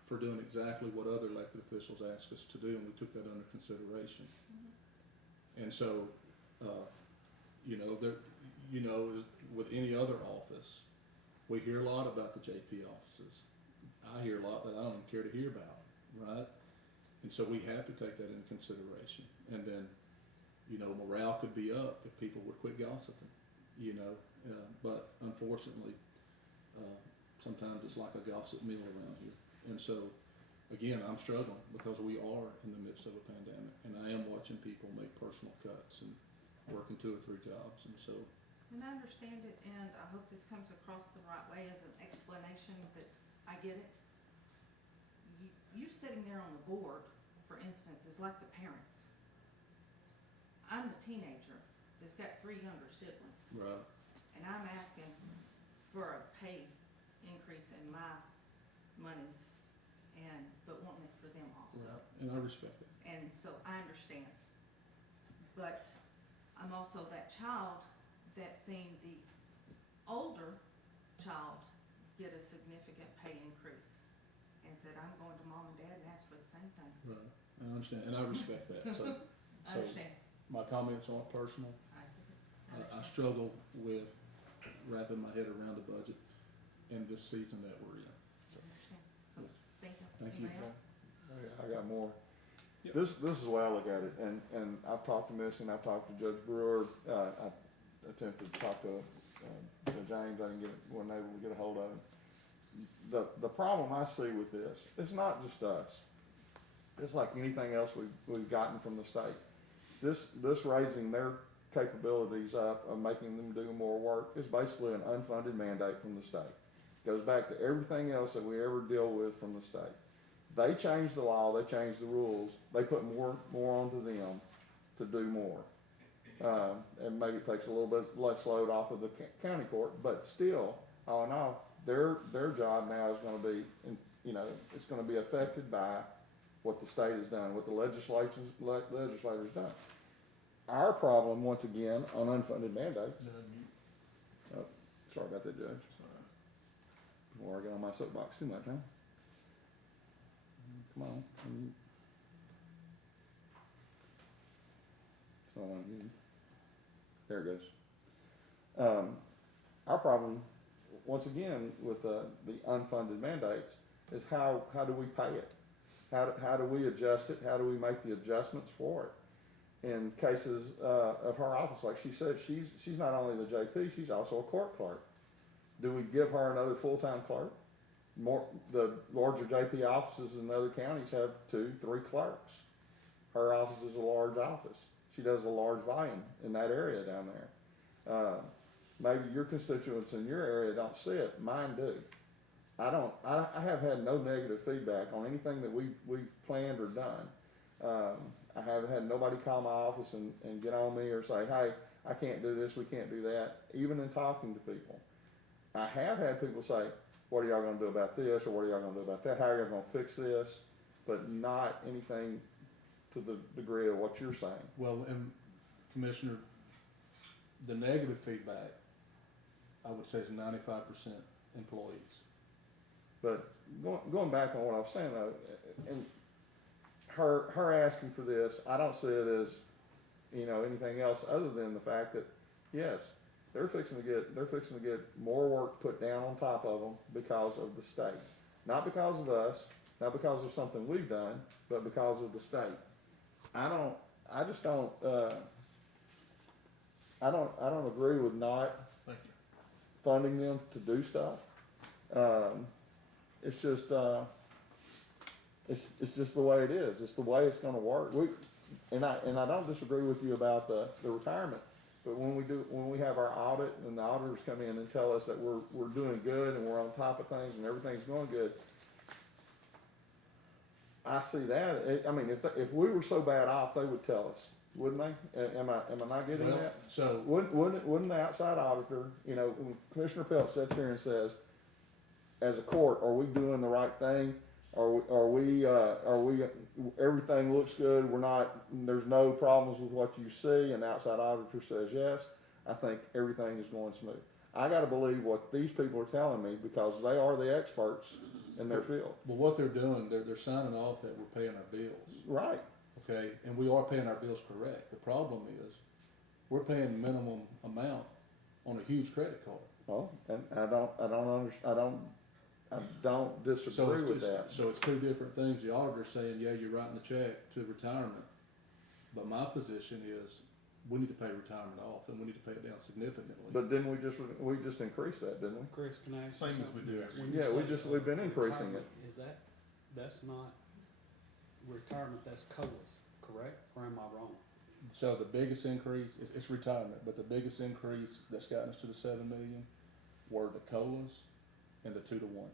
for doing exactly what other elected officials asked us to do, and we took that under consideration. Mhm. And so, you know, there, you know, as with any other office, we hear a lot about the JP offices. I hear a lot that I don't even care to hear about, right? And so we have to take that into consideration. And then, you know, morale could be up if people would quit gossiping, you know. But unfortunately, sometimes it's like a gossip meal around here. And so, again, I'm struggling because we are in the midst of a pandemic, and I am watching people make personal cuts and working 2 or 3 jobs. And so, And I understand it, and I hope this comes across the right way as an explanation that I get it. You sitting there on the board, for instance, is like the parents. I'm the teenager that's got 3 younger siblings, right, and I'm asking for a pay increase in my monies, but wanting it for them also. right, and I respect that. And so I understand. But I'm also that child that seen the older child get a significant pay increase and said, I'm going to mom and dad and ask for the same thing. Right, I understand, and I respect that. So, I understand. my comments aren't personal. I I understand. struggle with wrapping my head around the budget in this season that we're in. So, I understand. So, thank you. Thank you. Anybody else? I got more. Yep. This is the way I look at it, and I've talked to Missy, and I've talked to Judge Brewer. I attempted to talk to James. I didn't wasn't able to get a hold of him. The problem I see with this, it's not just us. It's like anything else we've gotten from the state. This raising their capabilities up of making them do more work is basically an unfunded mandate from the state. Goes back to everything else that we ever deal with from the state. They changed the law, they changed the rules, they put more onto them to do more. And maybe it takes a little bit less load off of the county court, but still, all in all, their job now is gonna be, it's gonna be affected by what the state has done, what the legislators done. Our problem, once again, on unfunded mandates, sorry about that, Judge. Before I get on my soapbox too much, huh? Come on. It's not on you. There it goes. Our problem, once again, with the unfunded mandates is how do we pay it? How do we adjust it? How do we make the adjustments for it? In cases of her office, like she said, she's not only the JP, she's also a court clerk. Do we give her another full-time clerk? the larger JP offices in other counties have 2, 3 clerks. Her office is a large office. She does a large volume in that area down there. Maybe your constituents in your area don't see it, mine do. I have had no negative feedback on anything that we've planned or done. I haven't had nobody call my office and get on me or say, hey, I can't do this, we can't do that, even in talking to people. I have had people say, what are y'all gonna do about this, or what are y'all gonna do about that, how are y'all gonna fix this, but not anything to the degree of what you're saying. Well, and Commissioner, the negative feedback, I would say is 95% employees. But going back on what I was saying though, and her asking for this, I don't see it as, anything else other than the fact that, yes, they're fixing to get more work put down on top of them because of the state. Not because of us, not because of something we've done, but because of the state. I don't agree with not Thank you. funding them to do stuff. It's just, it's just the way it is. It's the way it's gonna work. And I don't disagree with you about the retirement, but when we have our audit and the auditors come in and tell us that we're doing good and we're on top of things and everything's going good, I see that. If we were so bad off, they would tell us, wouldn't they? Am I not getting Well, that? so, Wouldn't the outside auditor, when Commissioner Pelt sits here and says, as a court, are we doing the right thing? Are we, everything looks good, there's no problems with what you see, and the outside auditor says yes, I think everything is going smooth. I gotta believe what these people are telling me because they are the experts in their field. well, what they're doing, they're signing off that we're paying our bills, Right. okay? And we are paying our bills correct. The problem is, we're paying minimum amount on a huge credit card. Well, and I don't disagree with that. So it's two different things. The auditor's saying, yeah, you're writing the check to retirement. But my position is, we need to pay retirement off, and we need to pay it down significantly. But didn't we just increase that, didn't we? Chris, can I ask you Same as we something? do. Yes. When you Yeah, say, we've been increasing it. retirement, that's not retirement, that's COLAs, correct? Or am I wrong? So the biggest increase, it's retirement, but the biggest increase that's gotten us to the 7 million were the COLAs and the 2-to-1.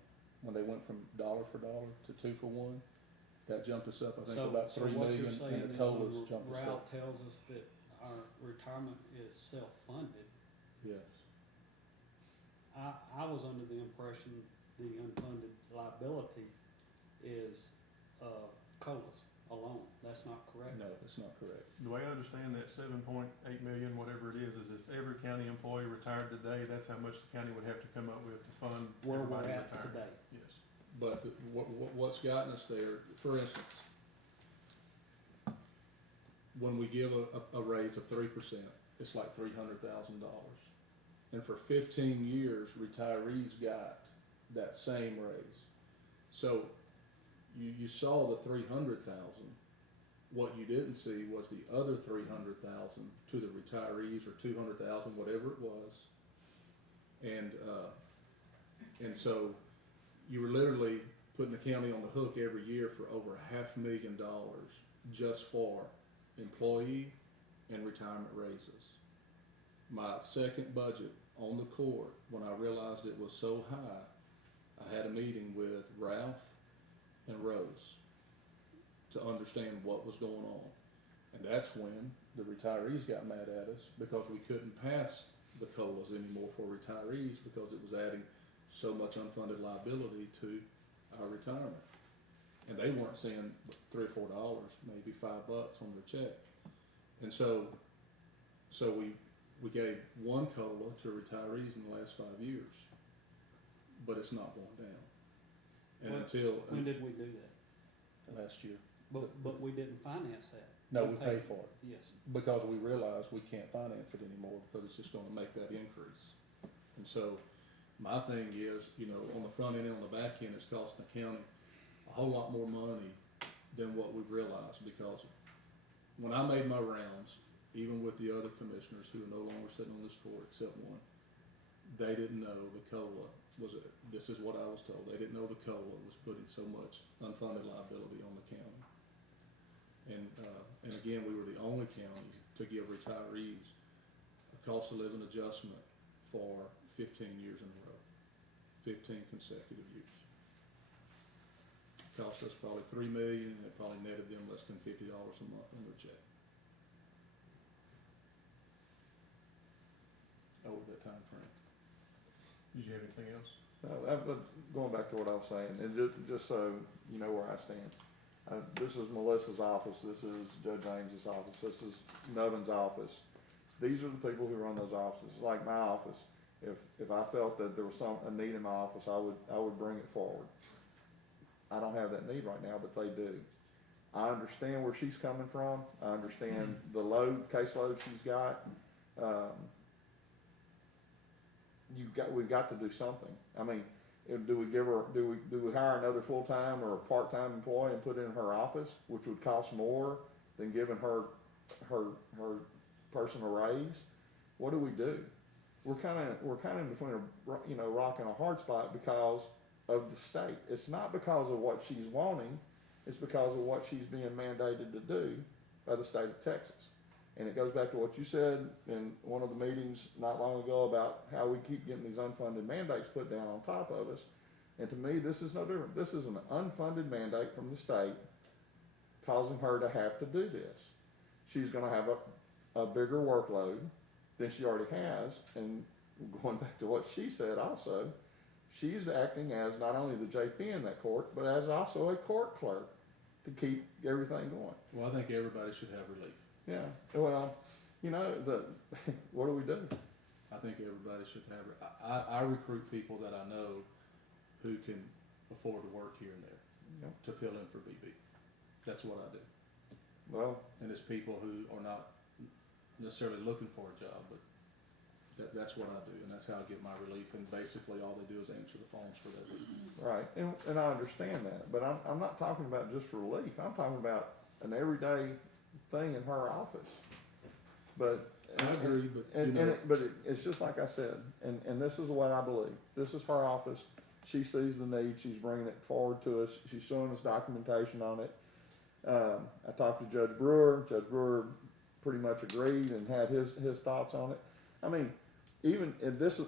When they went from dollar for dollar to 2 for 1, that jumped us up, I think, about 3 what million, you're saying and the is COLAs when jumped us Ralph up. tells us that our retirement is self-funded, Yes. I was under the impression the unfunded liability is, COLAs alone. That's not correct? No, that's not correct. The way I understand that 7.8 million, whatever it is if every county employee retired today, that's how much the county would have to come up with to fund Where we're everybody at retiring. today. Yes. But what's gotten us there, for instance, when we give a raise of 3%, it's like $300,000. And for 15 years, retirees got that same raise. So you saw the 300,000. What you didn't see was the other 300,000 to the retirees, or 200,000, whatever it was. And so you were literally putting the county on the hook every year for over $500,000 just for employee and retirement raises. My second budget on the court, when I realized it was so high, I had a meeting with Ralph and Rose to understand what was going on. And that's when the retirees got mad at us because we couldn't pass the COLAs anymore for retirees because it was adding so much unfunded liability to our retirement. And they weren't seeing $3 or $4, maybe $5 on their check. And so we gave one COLA to retirees in the last 5 years, but it's not going down. And When did we do that? last year. But we didn't finance that. No, we paid for it Yes. because we realized we can't finance it anymore because it's just gonna make that increase. And so my thing is, on the front end and on the back end, it's costing the county a whole lot more money than what we've realized, because when I made my rounds, even with the other commissioners who are no longer sitting on this court except one, they didn't know the COLA was, this is what I was told, they didn't know the COLA was putting so much unfunded liability on the county. And again, we were the only county to give retirees a cost of living adjustment for 15 years in a row, 15 consecutive years. It cost us probably $3 million, and it probably netted them less than $50 a month on their check over that time frame. Did you have anything else? No, but going back to what I was saying, and just so you know where I stand, this is Melissa's office, this is Judge Ames's office, this is Nubbin's office. These are the people who run those offices. Like my office, if I felt that there was a need in my office, I would bring it forward. I don't have that need right now, but they do. I understand where she's coming from. I understand the caseload she's got. We've got to do something. I mean, do we hire another full-time or a part-time employee and put it in her office, which would cost more than giving her person a raise? What do? We're kind of in between a rock and a hard spot because of the state. It's not because of what she's wanting, it's because of what she's being mandated to do by the state of Texas. And it goes back to what you said in one of the meetings not long ago about how we keep getting these unfunded mandates put down on top of us. And to me, this is no different. This is an unfunded mandate from the state causing her to have to do this. She's going to have a bigger workload than she already has. And going back to what she said also, she's acting as not only the JP in that court, but as also a court clerk to keep everything going. Well, I think everybody should have relief. Yeah, well, what do? I think everybody should have, I recruit people that I know who can afford to work here and there, Yep. to fill in for BB. That's what I do. Well, And it's people who are not necessarily looking for a job, but that's what I do, and that's how I get my relief, and basically all they do is answer the phones for that week. right, and I understand that, but I'm not talking about just relief. I'm talking about an everyday thing in her office. But I agree, but it's just like I said, and this is what I believe. This is her office. She sees the need. She's bringing it forward to us. She's showing us documentation on it. I talked to Judge Brewer. Judge Brewer pretty much agreed and had his thoughts on it. I mean, even this,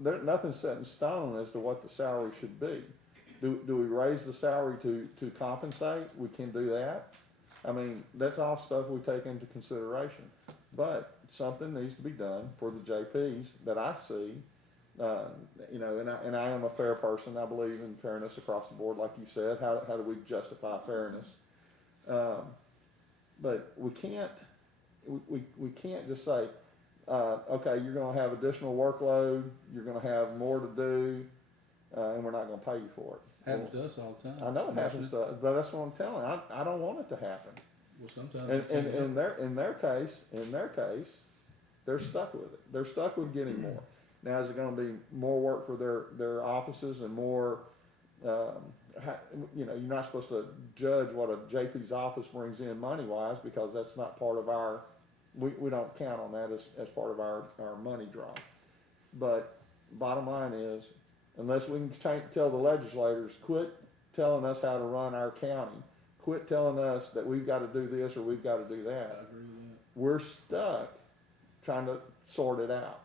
nothing's set in stone as to what the salary should be. Do we raise the salary to compensate? We can do that. I mean, that's all stuff we take into consideration. But something needs to be done for the JPs that I see. And I am a fair person. I believe in fairness across the board, like you said. How do we justify fairness? But we can't just say, okay, you're going to have additional workload, you're going to have more to do, and we're not going to pay you for it. Happens to us all the time. I know it happens to us, but that's what I'm telling you. I don't want it to happen. Well, sometimes. And in their case, they're stuck with it. They're stuck with getting more. Now, is it going to be more work for their offices and more? You're not supposed to judge what a JP's office brings in money wise, because that's not part of our. We don't count on that as part of our money draw. But bottom line is, unless we can tell the legislators, quit telling us how to run our county, quit telling us that we've got to do this or we've got to do I that. agree with that. We're stuck trying to sort it out.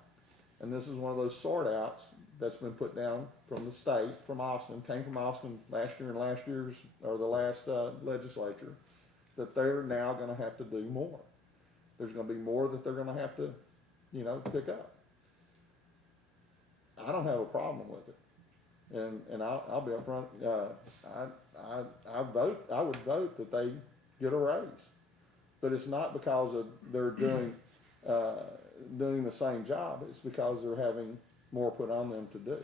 And this is one of those sort outs that's been put down from the state, from Austin, came from Austin last year and the last legislature, that they're now going to have to do more. There's going to be more that they're going to have to, pick up. I don't have a problem with it, and I'll be upfront. I would vote that they get a raise, but it's not because they're doing the same job. It's because they're having more put on them to do.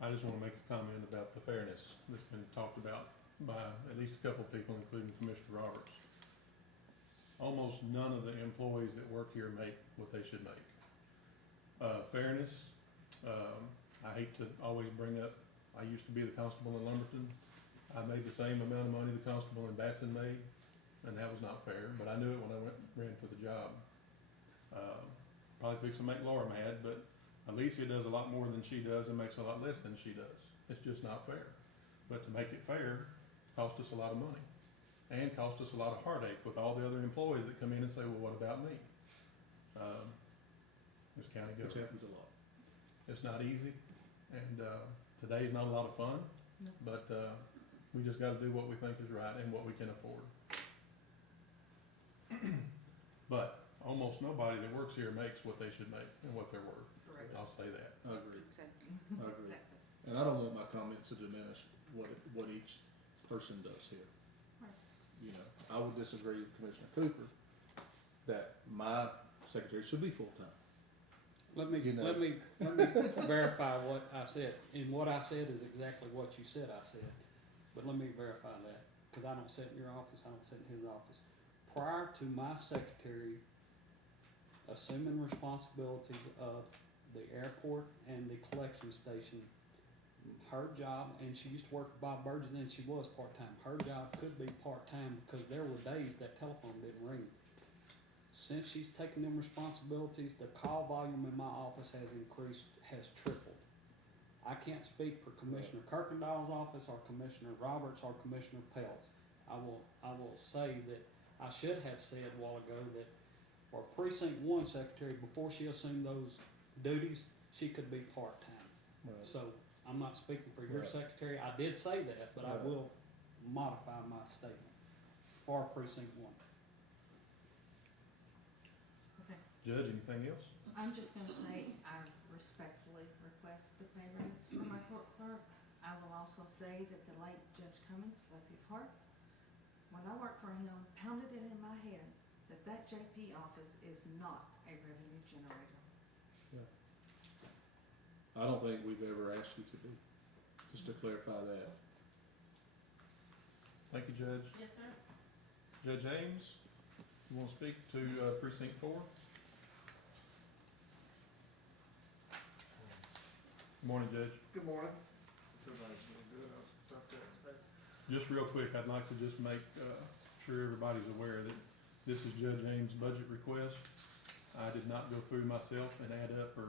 I just want to make a comment about the fairness that's been talked about by at least a couple of people, including Commissioner Roberts. Almost none of the employees that work here make what they should make. Fairness, I hate to always bring up, I used to be the constable in Lumberton. I made the same amount of money the constable in Batson made, and that was not fair, but I knew it when I ran for the job. probably fix to make Laura mad, but Alicia does a lot more than she does and makes a lot less than she does. It's just not fair. But to make it fair, cost us a lot of money and cost us a lot of heartache with all the other employees that come in and say, well, what about me? This county Which government. happens a lot. It's not easy, and today's not a lot of fun, No. but we just got to do what we think is right and what we can afford. But almost nobody that works here makes what they should make and what they're worth. Correct. I'll say that. I agree, Exactly. I agree. Exactly. And I don't want my comments to diminish what each person does here. Right. You know, I would disagree with Commissioner Cooper that my secretary should be full-time. Let me, You know. let me verify what I said, and what I said is exactly what you said I said. But let me verify that, cause I don't sit in your office, I don't sit in his office. Prior to my secretary assuming responsibility of the airport and the collection station, her job, and she used to work for Bob Burgess, and she was part-time, her job could be part-time, because there were days that telephone didn't ring. Since she's taken them responsibilities, the call volume in my office has increased, has tripled. I can't speak for Commissioner Kirkendall's office, or Commissioner Roberts, or Commissioner Pell's. I will say that I should have said a while ago that for Precinct 1 secretary, before she assumed those duties, she could be part-time. Right. So, I'm not speaking for your Right. secretary, I did say that, but I Right. will modify my statement for Precinct 1. Okay. Judge, anything else? I'm just gonna say, I respectfully request the pay raise for my court clerk. I will also say that the late Judge Cummins, bless his heart, when I worked for him, pounded it in my head that that JP office is not a revenue generator. I don't think we've ever asked you to be, just to clarify that. Thank you, Judge. Yes, sir. Judge Ames, you want to speak to Precinct 4? Good morning, Judge. Good morning. Everybody's doing good. I was talking to Just real quick, I'd like to just make sure everybody's aware that this is Judge Ames' budget request. I did not go through myself and add up or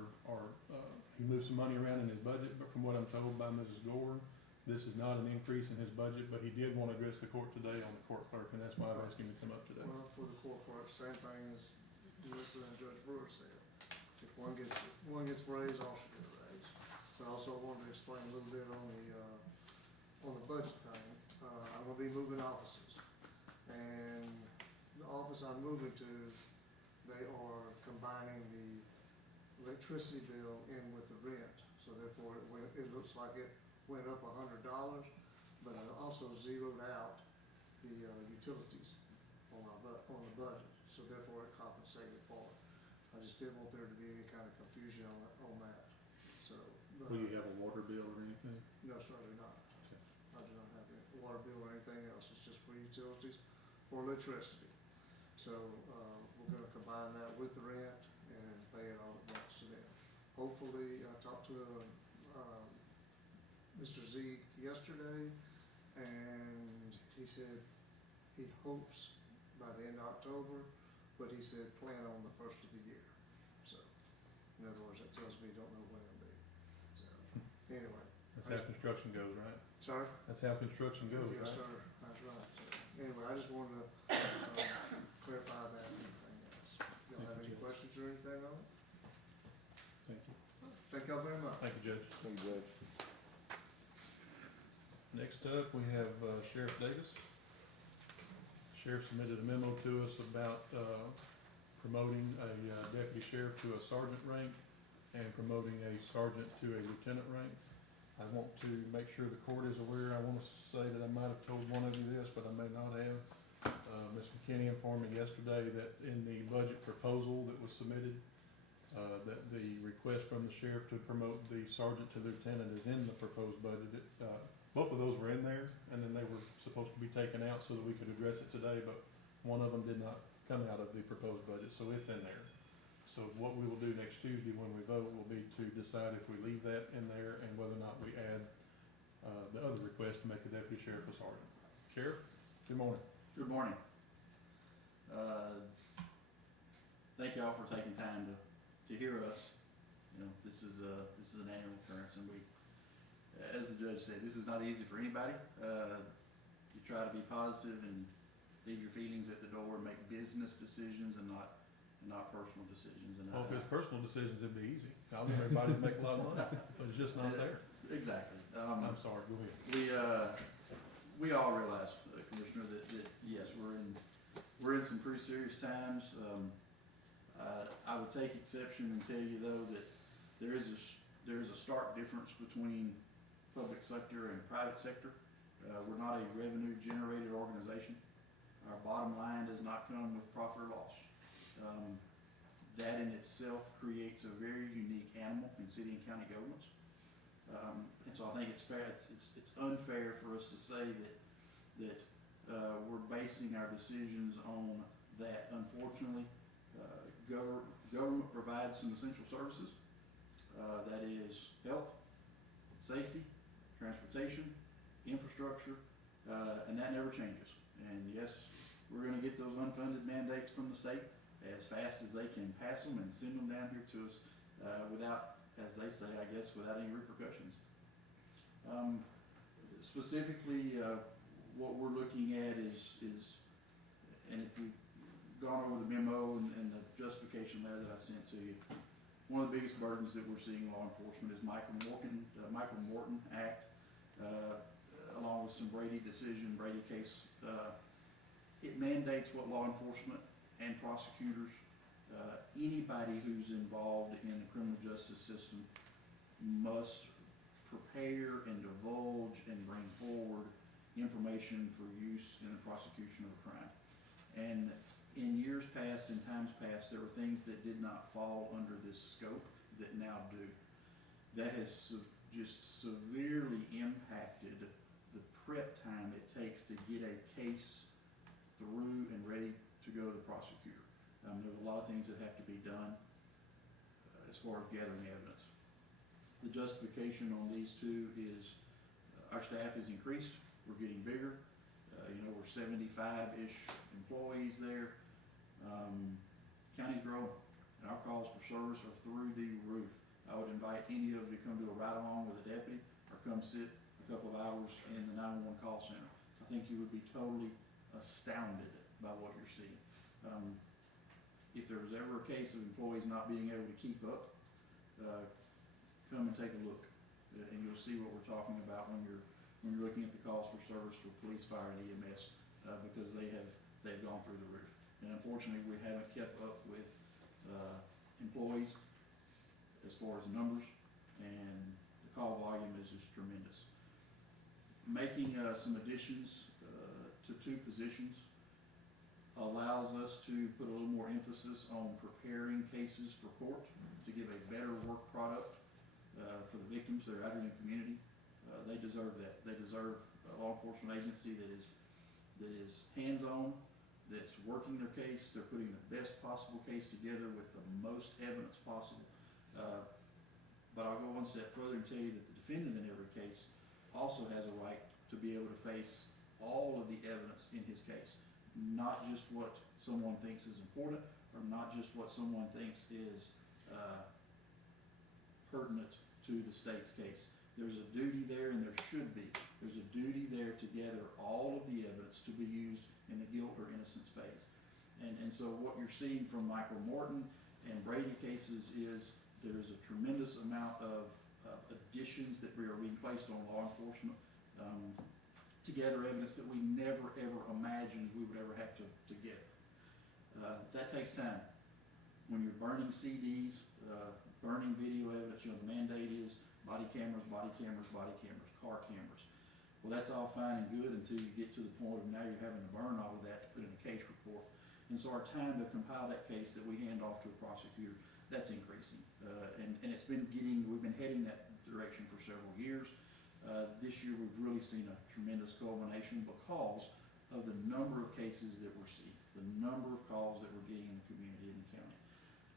he moved some money around in his budget, but from what I'm told by Mrs. Gore, this is not an increase in his budget, but he did want to address the court today on the court clerk, and that's why I've asked him to come up today. Well, for the court clerk, same thing as Melissa and Judge Brewer said. If one gets raised, all should get a raise. But also I wanted to explain a little bit on the budget thing. I'm gonna be moving offices. And the office I'm moving to, they are combining the electricity bill in with the rent. So therefore, it looks like it went up $100, but I also zeroed out the utilities on the budget, so therefore it compensated for it. I just didn't want there to be any kind of confusion on that, so. Will you have a water bill or anything? No, sir, I do not. Okay. I do not have a water bill or anything else, it's just for utilities, for electricity. So, we're gonna combine that with the rent and pay it all at once to them. Hopefully, I talked to, Mr. Z yesterday, and he said he hopes by the end of October, but he said plan on the first of the year. So, in other words, that tells me don't know when it'll be. So, anyway. That's how construction goes, right? Sorry? That's how construction goes, Yes, right? sir, that's right. So, anyway, I just wanted to clarify that and anything else. Y'all have any questions or anything on it? Thank you. Thank y'all very much. Thank you, Judge. Thank you, Judge. Next up, we have Sheriff Davis. Sheriff submitted a memo to us about promoting a deputy sheriff to a sergeant rank and promoting a sergeant to a lieutenant rank. I want to make sure the court is aware. I want to say that I might have told one of you this, but I may not have. Ms. McKinney informed me yesterday that in the budget proposal that was submitted, that the request from the sheriff to promote the sergeant to lieutenant is in the proposed budget. Both of those were in there, and then they were supposed to be taken out so that we could address it today, but one of them did not come out of the proposed budget, so it's in there. So what we will do next Tuesday when we vote will be to decide if we leave that in there and whether or not we add the other request to make the deputy sheriff a sergeant. Sheriff, good morning. Good morning. Thank y'all for taking time to to hear us. You know, this is an annual occurrence, and we, as the judge said, this is not easy for anybody. You try to be positive and leave your feelings at the door and make business decisions and not personal decisions. And Well, if it's personal decisions, it'd be easy. I want everybody to make a lot of money, but it's just not there. Exactly. I'm sorry, go ahead. We all realize, Commissioner, that yes, we're in some pretty serious times. I would take exception and tell you though that there is a stark difference between public sector and private sector. We're not a revenue generated organization. Our bottom line does not come with profit or loss. That in itself creates a very unique animal in city and county governments. And so I think it's fair. It's unfair for us to say that we're basing our decisions on that. Unfortunately, government provides some essential services. That is health, safety, transportation, infrastructure, and that never changes. And yes, we're going to get those unfunded mandates from the state as fast as they can pass them and send them down here to us without, as they say, I guess, without any repercussions. Specifically, what we're looking at is, and if you've gone over the memo and the justification letter that I sent to you, one of the biggest burdens that we're seeing in law enforcement is Michael Morton Act, along with some Brady case. It mandates what law enforcement and prosecutors, anybody who's involved in the criminal justice system must prepare and divulge and bring forward information for use in the prosecution of a crime. And in years past, in times past, there were things that did not fall under this scope that now do. That has just severely impacted the prep time it takes to get a case through and ready to go to the prosecutor. There's a lot of things that have to be done as far as gathering evidence. The justification on these two is our staff is increased. We're getting bigger. We're 75-ish employees there. County's growing, and our calls for service are through the roof. I would invite any of you to come do a ride-along with a deputy or come sit a couple of hours in the 911 call center. I think you would be totally astounded by what you're seeing. If there was ever a case of employees not being able to keep up, come and take a look, and you'll see what we're talking about when you're looking at the calls for service for police, fire, and EMS, because they've gone through the roof. And unfortunately, we haven't kept up with employees as far as numbers, and the call volume is just tremendous. Making some additions to 2 positions allows us to put a little more emphasis on preparing cases for court to give a better work product for the victims that are out here in the community. They deserve that. They deserve a law enforcement agency that is hands-on, that's working their case. They're putting the best possible case together with the most evidence possible. But I'll go one step further and tell you that the defendant in every case also has a right to be able to face all of the evidence in his case, not just what someone thinks is important or not just what someone thinks is pertinent to the state's case. There's a duty there, and there should be. There's a duty there to gather all of the evidence to be used in the guilt or innocence phase. And so what you're seeing from Michael Morton and Brady cases is there's a tremendous amount of additions that are being placed on law enforcement to gather evidence that we never ever imagined we would ever have to get. That takes time. When you're burning CDs, burning video evidence, the mandate is body cameras, car cameras. Well, that's all fine and good until you get to the point of now you're having to burn all of that to put in a case report. And so our time to compile that case that we hand off to a prosecutor, that's increasing. And we've been heading that direction for several years. This year we've really seen a tremendous culmination because of the number of cases that we're seeing, the number of calls that we're getting in the community and the county.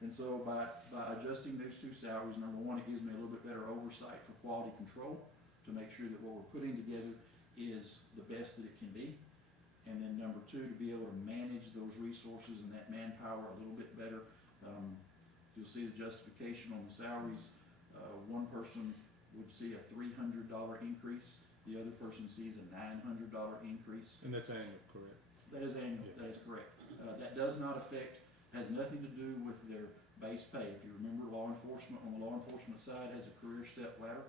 And so by adjusting those 2 salaries, number one, it gives me a little bit better oversight for quality control to make sure that what we're putting together is the best that it can be. And then number 2, to be able to manage those resources and that manpower a little bit better. you'll see the justification on the salaries. One person would see a $300 increase, the other person sees a $900 increase. And that's annual, correct? That is annual, Yeah. that is correct. That does not affect, has nothing to do with their base pay. If you remember, law enforcement, on the law enforcement side, has a career step ladder,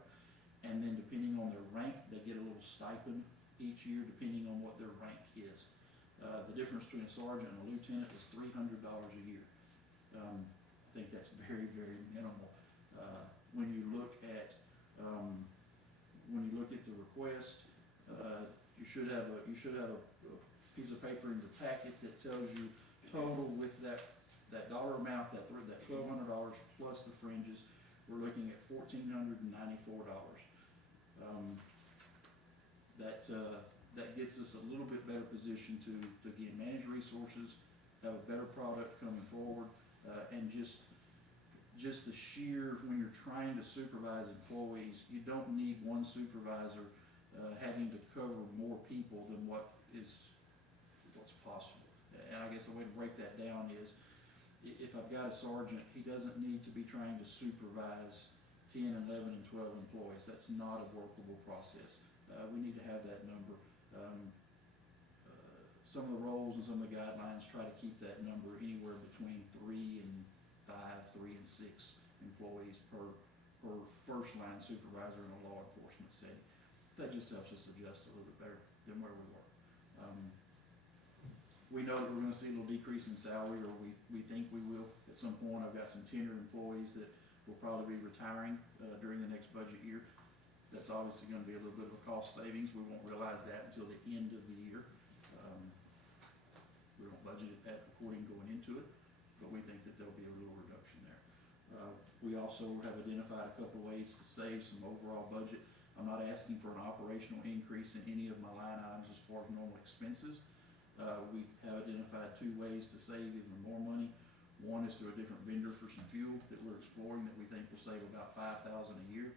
and then depending on their rank, they get a little stipend each year depending on what their rank is. The difference between a sergeant and a lieutenant is $300 a year. I think that's very, very minimal. When you look at the request, you should have a piece of paper in your packet that tells you total with that dollar amount, that $1,200 plus the fringes, we're looking at $1,494. That gets us a little bit better position to again manage resources, have a better product coming forward, and just the sheer, when you're trying to supervise employees, you don't need one supervisor having to cover more people than what's possible. And I guess the way to break that down is, if I've got a sergeant, he doesn't need to be trying to supervise 10, 11, and 12 employees. That's not a workable process. We need to have that number. Some of the roles and some of the guidelines try to keep that number anywhere between 3 and 5, 3 and 6 employees per first line supervisor in a law enforcement setting. That just helps us adjust a little bit better than where we were. We know that we're going to see a little decrease in salary, or we think we will at some point. I've got some tenured employees that will probably be retiring during the next budget year. That's obviously going to be a little bit of a cost savings. We won't realize that until the end of the year. We don't budget that according going into it, but we think that there'll be a little reduction there. We also have identified a couple ways to save some overall budget. I'm not asking for an operational increase in any of my line items as far as normal expenses. We have identified 2 ways to save even more money. One is through a different vendor for some fuel that we're exploring that we think will save about $5,000 a year.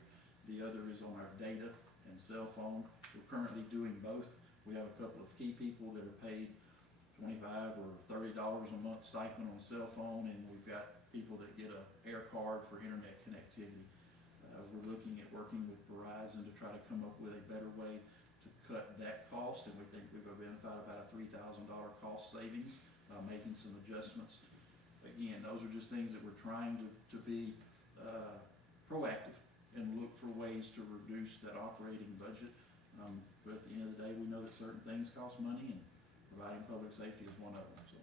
The other is on our data and cell phone. We're currently doing both. We have a couple of key people that are paid $25 or $30 a month stipend on a cell phone, and we've got people that get a air card for internet connectivity. We're looking at working with Verizon to try to come up with a better way to cut that cost, and we think we've identified about a $3,000 cost savings, making some adjustments. Again, those are just things that we're trying to be proactive and look for ways to reduce that operating budget. But at the end of the day, we know that certain things cost money, and providing public safety is one of them. So,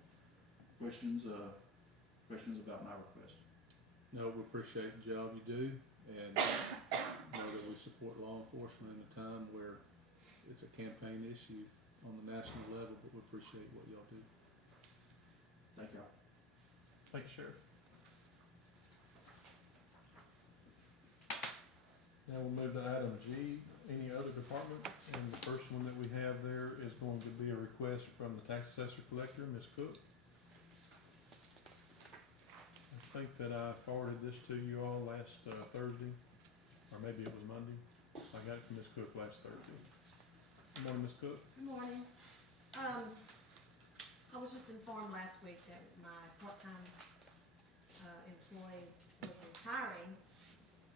questions about my request? No, we appreciate the job you do, and know that we support law enforcement in a time where it's a campaign issue on the national level, but we appreciate what y'all do. Thank y'all. Thank you, Sheriff. Now we'll move to item G, any other department, and the first one that we have there is going to be a request from the tax assessor collector, Ms. Cook. I think that I forwarded this to you all last Thursday, or maybe it was Monday. I got it from Ms. Cook last Thursday. Good morning, Ms. Cook. Good morning. I was just informed last week that my part-time employee was retiring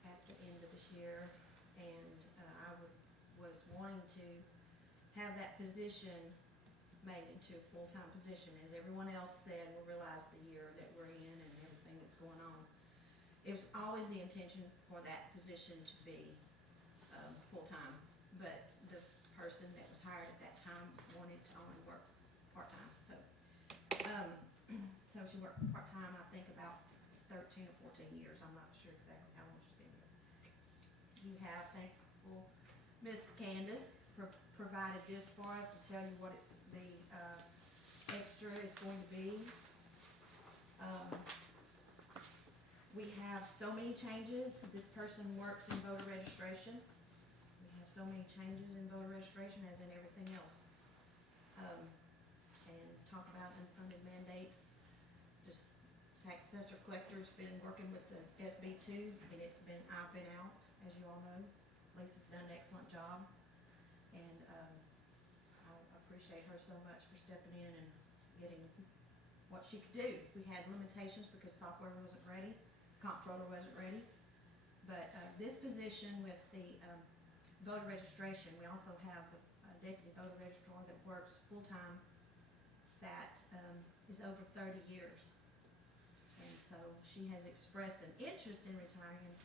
at the end of this year, and I was wanting to have that position made into a full-time position. As everyone else said, we realize the year that we're in and everything that's going on. It was always the intention for that position to be full-time, but the person that was hired at that time wanted to only work part-time. So she worked part-time, I think about 13 or 14 years. I'm not sure exactly how long she's been here. You have, thankful, Miss Candace provided this for us to tell you what it's, the extra is going to be. We have so many changes. This person works in voter registration. We have so many changes in voter registration as in everything else. And talk about unfunded mandates. Just tax assessor collector's been working with the SB2, and I've been out, as you all know. Lisa's done an excellent job, and I appreciate her so much for stepping in and getting what she could do. We had limitations because software wasn't ready, comptroller wasn't ready. But, this position with the, voter registration, we also have a deputy voter registrar that works full-time that, is over 30 years. And so she has expressed an interest in retiring in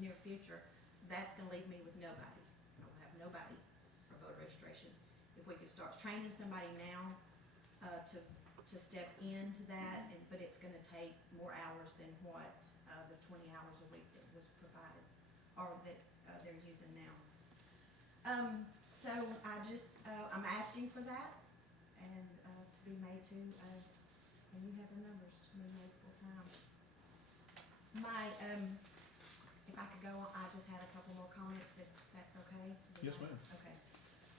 near future. That's gonna leave me with nobody. I will have nobody for voter registration. If we could start training somebody now, to step into that, but it's gonna take more hours than what, the 20 hours a week that was provided, or that, they're using now. So I just, I'm asking for that, and, to be made to, and you have the numbers, to be made full-time. My, if I could go on, I just had a couple more comments, if that's okay? Yes, ma'am. Okay.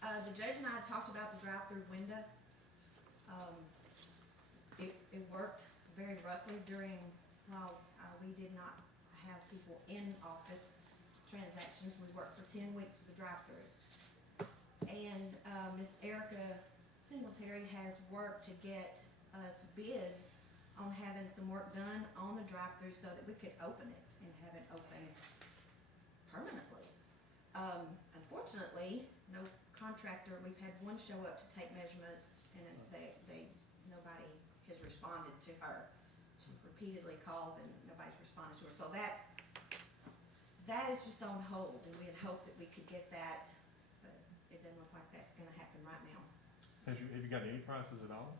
The judge and I talked about the drive-through window. It worked very roughly while we did not have people in office transactions. We worked for 10 weeks with the drive-through. And, Miss Erica Singletary has worked to get us bids on having some work done on the drive-through so that we could open it and have it open permanently. Unfortunately, no contractor, we've had one show up to take measurements, and nobody has responded to her. She repeatedly calls and nobody's responded to her, so that is just on hold, and we had hoped that we could get that, but it doesn't look like that's gonna happen right now. Have you got any prices at all?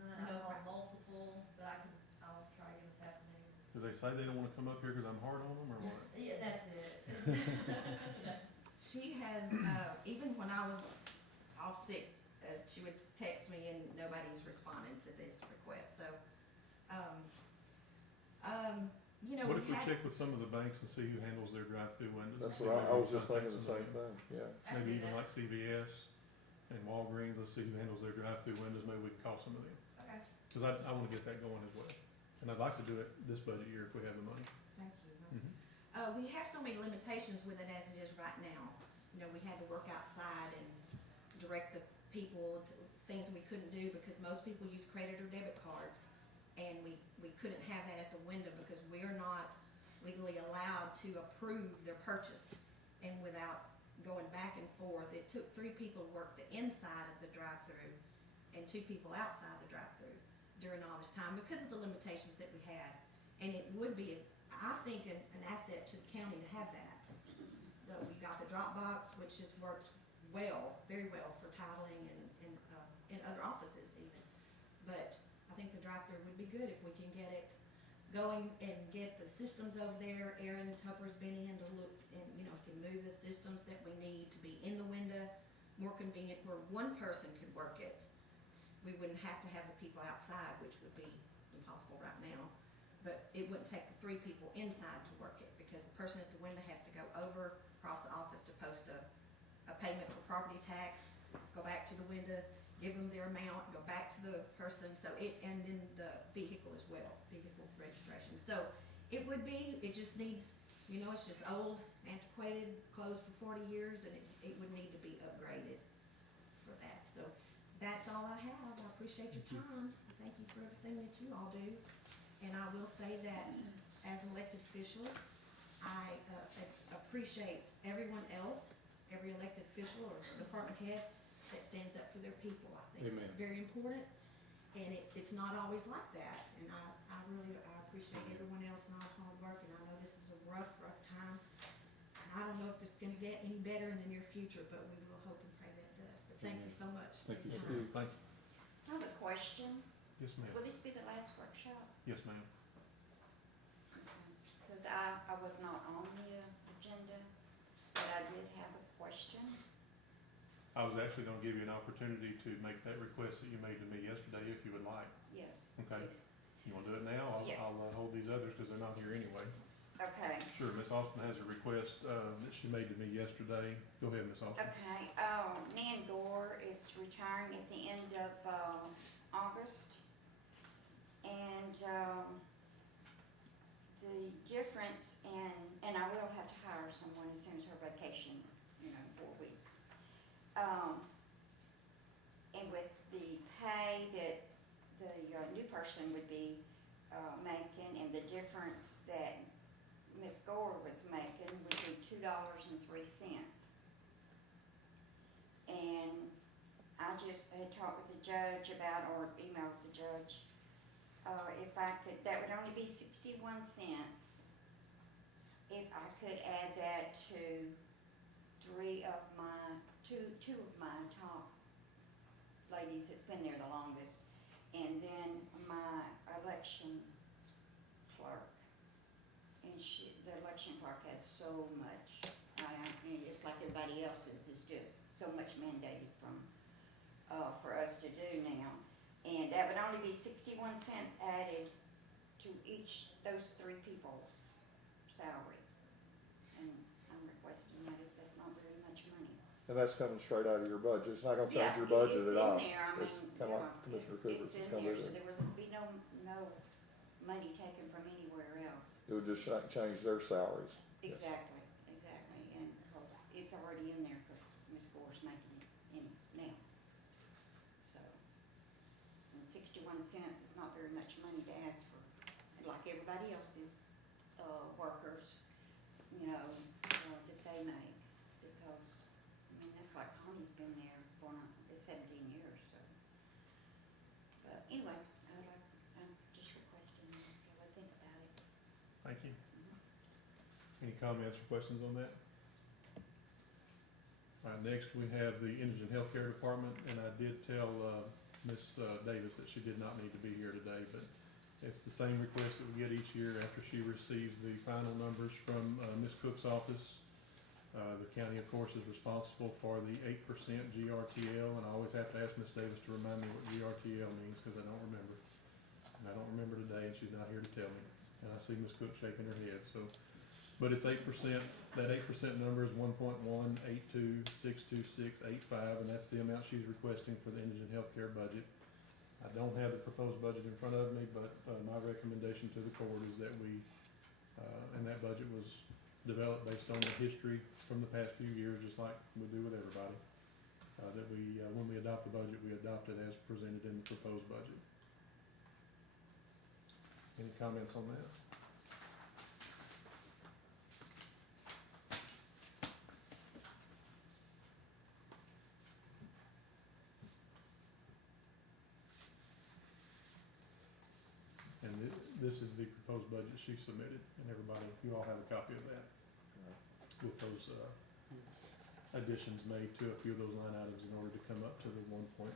No. I've called multiple, but I'll try again this afternoon. Do they say they don't wanna come up here because I'm hard on them, or what? Yeah, that's it. She has, even when I was off sick, she would text me and nobody's responded to this request, so, you know, What if we had. check with some of the banks and see who handles their drive-through windows? That's See what maybe I was we just contact thinking the some of same them. thing, yeah. I can Maybe do even that. like CVS and Walgreens, let's see who handles their drive-through windows, maybe we can call some of them. Okay. Cause I wanna get that going as well. And I'd like to do it this budget year if we have the money. Thank you. Mhm. We have so many limitations with it as it is right now. You know, we had to work outside and direct the people to things we couldn't do because most people use credit or debit cards. And we couldn't have that at the window because we're not legally allowed to approve their purchase. And without going back and forth, it took 3 people to work the inside of the drive-through and 2 people outside the drive-through during all this time because of the limitations that we had. And it would be, I think, an asset to the county to have that. We got the drop box, which has worked well, very well for titling and in other offices even. But I think the drive-through would be good if we can get it going and get the systems over there. Aaron Tupper's been in to look and, you know, he can move the systems that we need to be in the window, more convenient where one person could work it. We wouldn't have to have the people outside, which would be impossible right now. But it wouldn't take the 3 people inside to work it because the person at the window has to go over across the office to post a payment for property tax, go back to the window, give them their amount, go back to the person, and then the vehicle as well, vehicle registration. So it would be, it just needs, you know, it's just old, antiquated, closed for 40 years, and it would need to be upgraded for that. So that's all I have. I appreciate your time. I thank you for everything that you all do. And I will say that as an elected official, I appreciate everyone else, every elected official or department head that stands up for their people. I think it's Amen. very important, and it's not always like that. And I really appreciate everyone else and all the hard work, and I know this is a rough time. And I don't know if it's gonna get any better in the near future, but we will hope and pray that it does. But thank you so much for Thank your you. time. Thank you. I have a question. Yes, ma'am. Will this be the last workshop? Yes, ma'am. Because I was not on the agenda, but I did have a question. I was actually gonna give you an opportunity to make that request that you made to me yesterday if you would like. Yes. Okay. please. You wanna do it now? Yeah. I'll hold these others because they're not here anyway. Okay, Sure, Miss Austin has a request, that she made to me yesterday. Go ahead, Miss Austin. okay. Nan Gore is retiring at the end of, August. And, the difference and I will have to hire someone as soon as her vacation, 4 weeks. And with the pay that the new person would be making and the difference that Gore was making would be $2.03. And I just had talked with the judge about, or emailed the judge, if I could, that would only be 61 cents if I could add that to two of my top ladies that's been there the longest, and then my election clerk. And the election clerk has so much, I mean, it's like everybody else's, is just so much mandated for us to do now. And that would only be 61 cents added to each, those three people's salary. And I'm requesting that, that's not very much money. And that's coming straight out of your budget. It's not gonna change your Yeah, budget at all. It's in there, I mean, It's kinda like Commissioner Cooper's it's is in gonna there, do so it. there was be no money taken from anywhere else. It would just change their salaries. Yes. Exactly, and because it's already in there, because Ms. Gore's making it in now. So, and 61 cents is not very much money to ask for, like everybody else's, workers, you know, that they make, because, I mean, that's like Connie's been there for 17 years, so. But anyway, I'm just requesting that y'all would think about it. Thank you. Any comments or questions on that? All right, next we have the Indigent Healthcare Department, and I did tell Ms. Davis that she did not need to be here today, but it's the same request that we get each year after she receives the final numbers from Ms. Cook's office. The county, of course, is responsible for the 8% GRTL, and I always have to ask Ms. Davis to remind me what GRTL means, because I don't remember. And I don't remember today, and she's not here to tell me. And I see Ms. Cook shaking her head, so. But it's 8%, that 8% number is 1.1826265, and that's the amount she's requesting for the indigent healthcare budget. I don't have the proposed budget in front of me, but my recommendation to the court is that we, and that budget was developed based on the history from the past few years, just like we do with everybody. That we, when we adopt the budget, we adopt it as presented in the proposed budget. Any comments on that? And this is the proposed budget she submitted, and everybody, you all have a copy of that with those additions made to a few of those line items in order to come up to the 1.18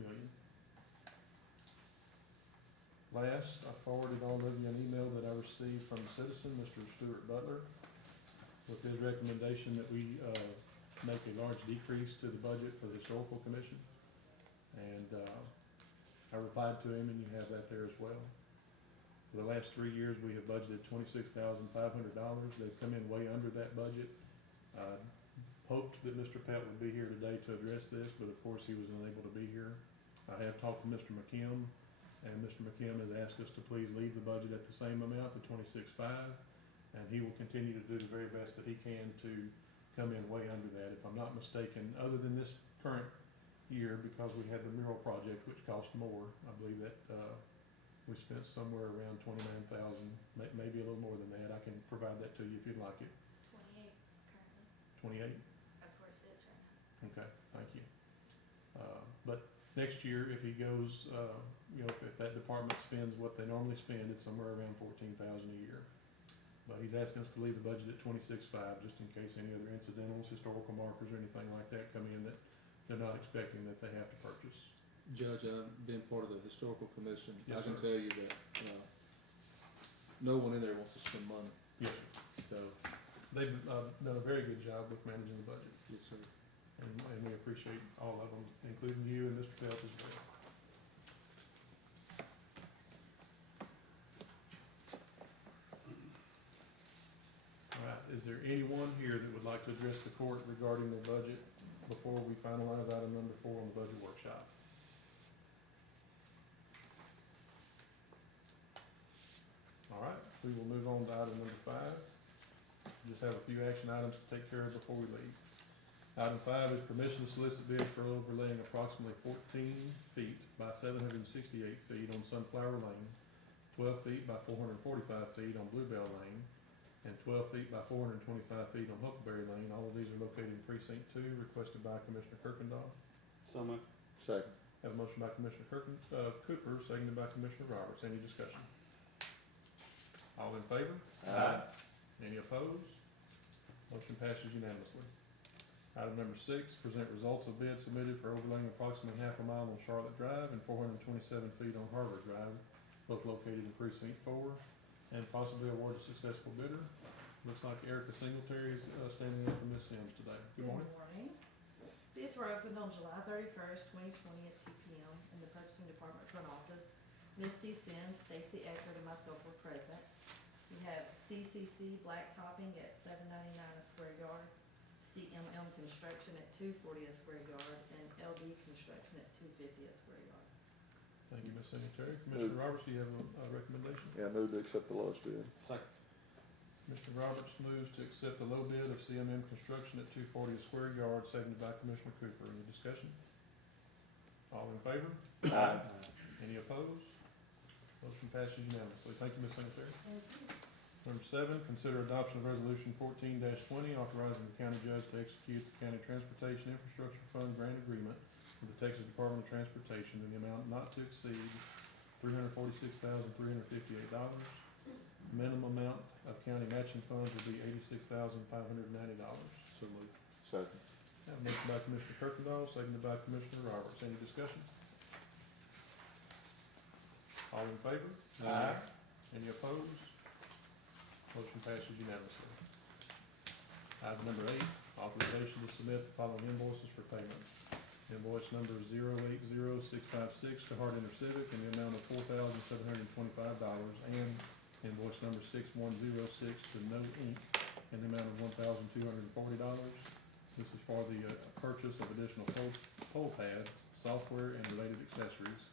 million. Last, I forwarded all of you an email that I received from a citizen, Mr. Stuart Butler, with his recommendation that we make a large decrease to the budget for the Historical Commission. And I replied to him, and you have that there as well. For the last 3 years, we have budgeted $26,500. They've come in way under that budget. Hoped that Mr. Pett would be here today to address this, but of course he was unable to be here. I have talked to Mr. McKim, and Mr. McKim has asked us to please leave the budget at the same amount, the $26,500, and he will continue to do the very best that he can to come in way under that. If I'm not mistaken, other than this current year, because we had the mural project, which cost more, I believe that we spent somewhere around $29,000, maybe a little more than that. I can provide that to you if you'd like it. 28 currently. 28? That's where it sits right now. Okay, thank you. But next year, if he goes, you know, if that department spends what they normally spend, it's somewhere around $14,000 a year. But he's asking us to leave the budget at $26,500, just in case any other incidentals, historical markers, or anything like that come in that they're not expecting that they have to purchase. Judge, I've been part of the historical commission. Yes, I can sir. tell you that, no one in there wants to spend money, Yes, so, they've done a very good job with managing the budget, yes, sir. and we appreciate all of them, including you and Mr. Pelt as well. All right, is there anyone here that would like to address the court regarding their budget before we finalize item number 4 on the budget workshop? All right, we will move on to item number 5. Just have a few action items to take care of before we leave. Item 5 is permission to solicit bids for overlaying approximately 14 feet by 768 feet on Sunflower Lane 12 feet by 445 feet on Bluebell Lane, and 12 feet by 425 feet on Huckleberry Lane. All of these are located in precinct 2, requested by Commissioner Kirkendall. So moved. Second. Have a motion by Commissioner Cooper, seconded by Commissioner Roberts. Any discussion? All in favor? Aye. Any opposed? Motion passes unanimously. Item number 6, present results of bids submitted for overlaying approximately half a mile on Charlotte Drive and 427 feet on Harvard Drive, both located in precinct 4, and possibly award a successful bidder. Looks like Erica Singletary is standing in for Ms. Sims today. Good morning. Bids were opened on July 31st, 2020 at 2 p.m. in the purchasing department front office. Misty Sims, Stacy Eckert, and myself were present. We have CCC blacktopping at $7.99 a square yard, CMM Construction at $2.40 a square yard, and LD Construction at $2.50 a square yard. Thank you, Ms. Singletary. Commissioner Roberts, do you have a recommendation? Yeah, move to accept the lowest bid. Second. Commissioner Roberts moves to accept the low bid of CMM Construction at $2.40 a square yard, seconded by Commissioner Cooper. Any discussion? All in favor? Aye. Any opposed? Motion passes unanimously. Thank you, Ms. Singletary. Thank you. Number 7, consider adoption of resolution 14-20, authorizing the county judge to execute the county transportation infrastructure fund grant agreement with the Texas Department of Transportation in the amount not to exceed $346,358. Minimum amount of county matching funds will be $86,590. So moved. Second. Have a motion by Commissioner Kirkendall, seconded by Commissioner Roberts. Any discussion? All in favor? Aye. Any opposed? Motion passes unanimously. Item number 8, authorization to submit the following invoices for payment. Invoice number 080656 to Hardin Civic in the amount of $4,725, and invoice number 6106 to No Inc. in the amount of $1,240. This is for the purchase of additional pole pads, software, and related accessories.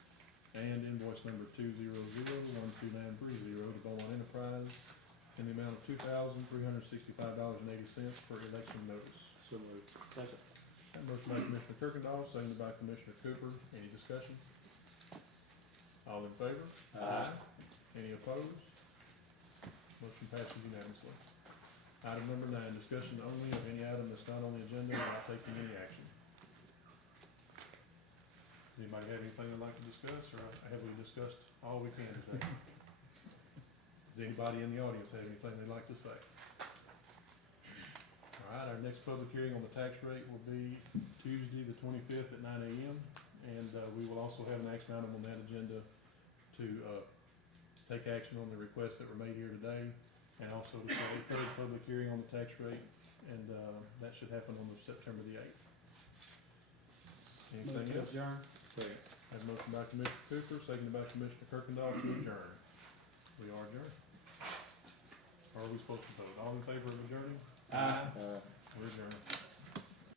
And invoice number 200-12930 to Beaumont Enterprise in the amount of $2,365.80 for election notice. So moved. Second. That motion by Commissioner Kirkendall, seconded by Commissioner Cooper. Any discussion? All in favor? Aye. Any opposed? Motion passes unanimously. Item number 9, discussion only of any item that's not on the agenda without taking any action. Does anybody have anything they'd like to discuss, or have we discussed all we can today? Does anybody in the audience have anything they'd like to say? All right, our next public hearing on the tax rate will be Tuesday, the 25th at 9 a.m. And we will also have an action item on that agenda to take action on the requests that were made here today, and also to set a third public hearing on the tax rate, and that should happen on September the 8th. Anything else? Adjourn. Second. Have a motion by Commissioner Cooper, seconded by Commissioner Kirkendall to adjourn. We are adjourned. Or are we supposed to vote? All in favor of adjourning? Aye. Aye. We're adjourned.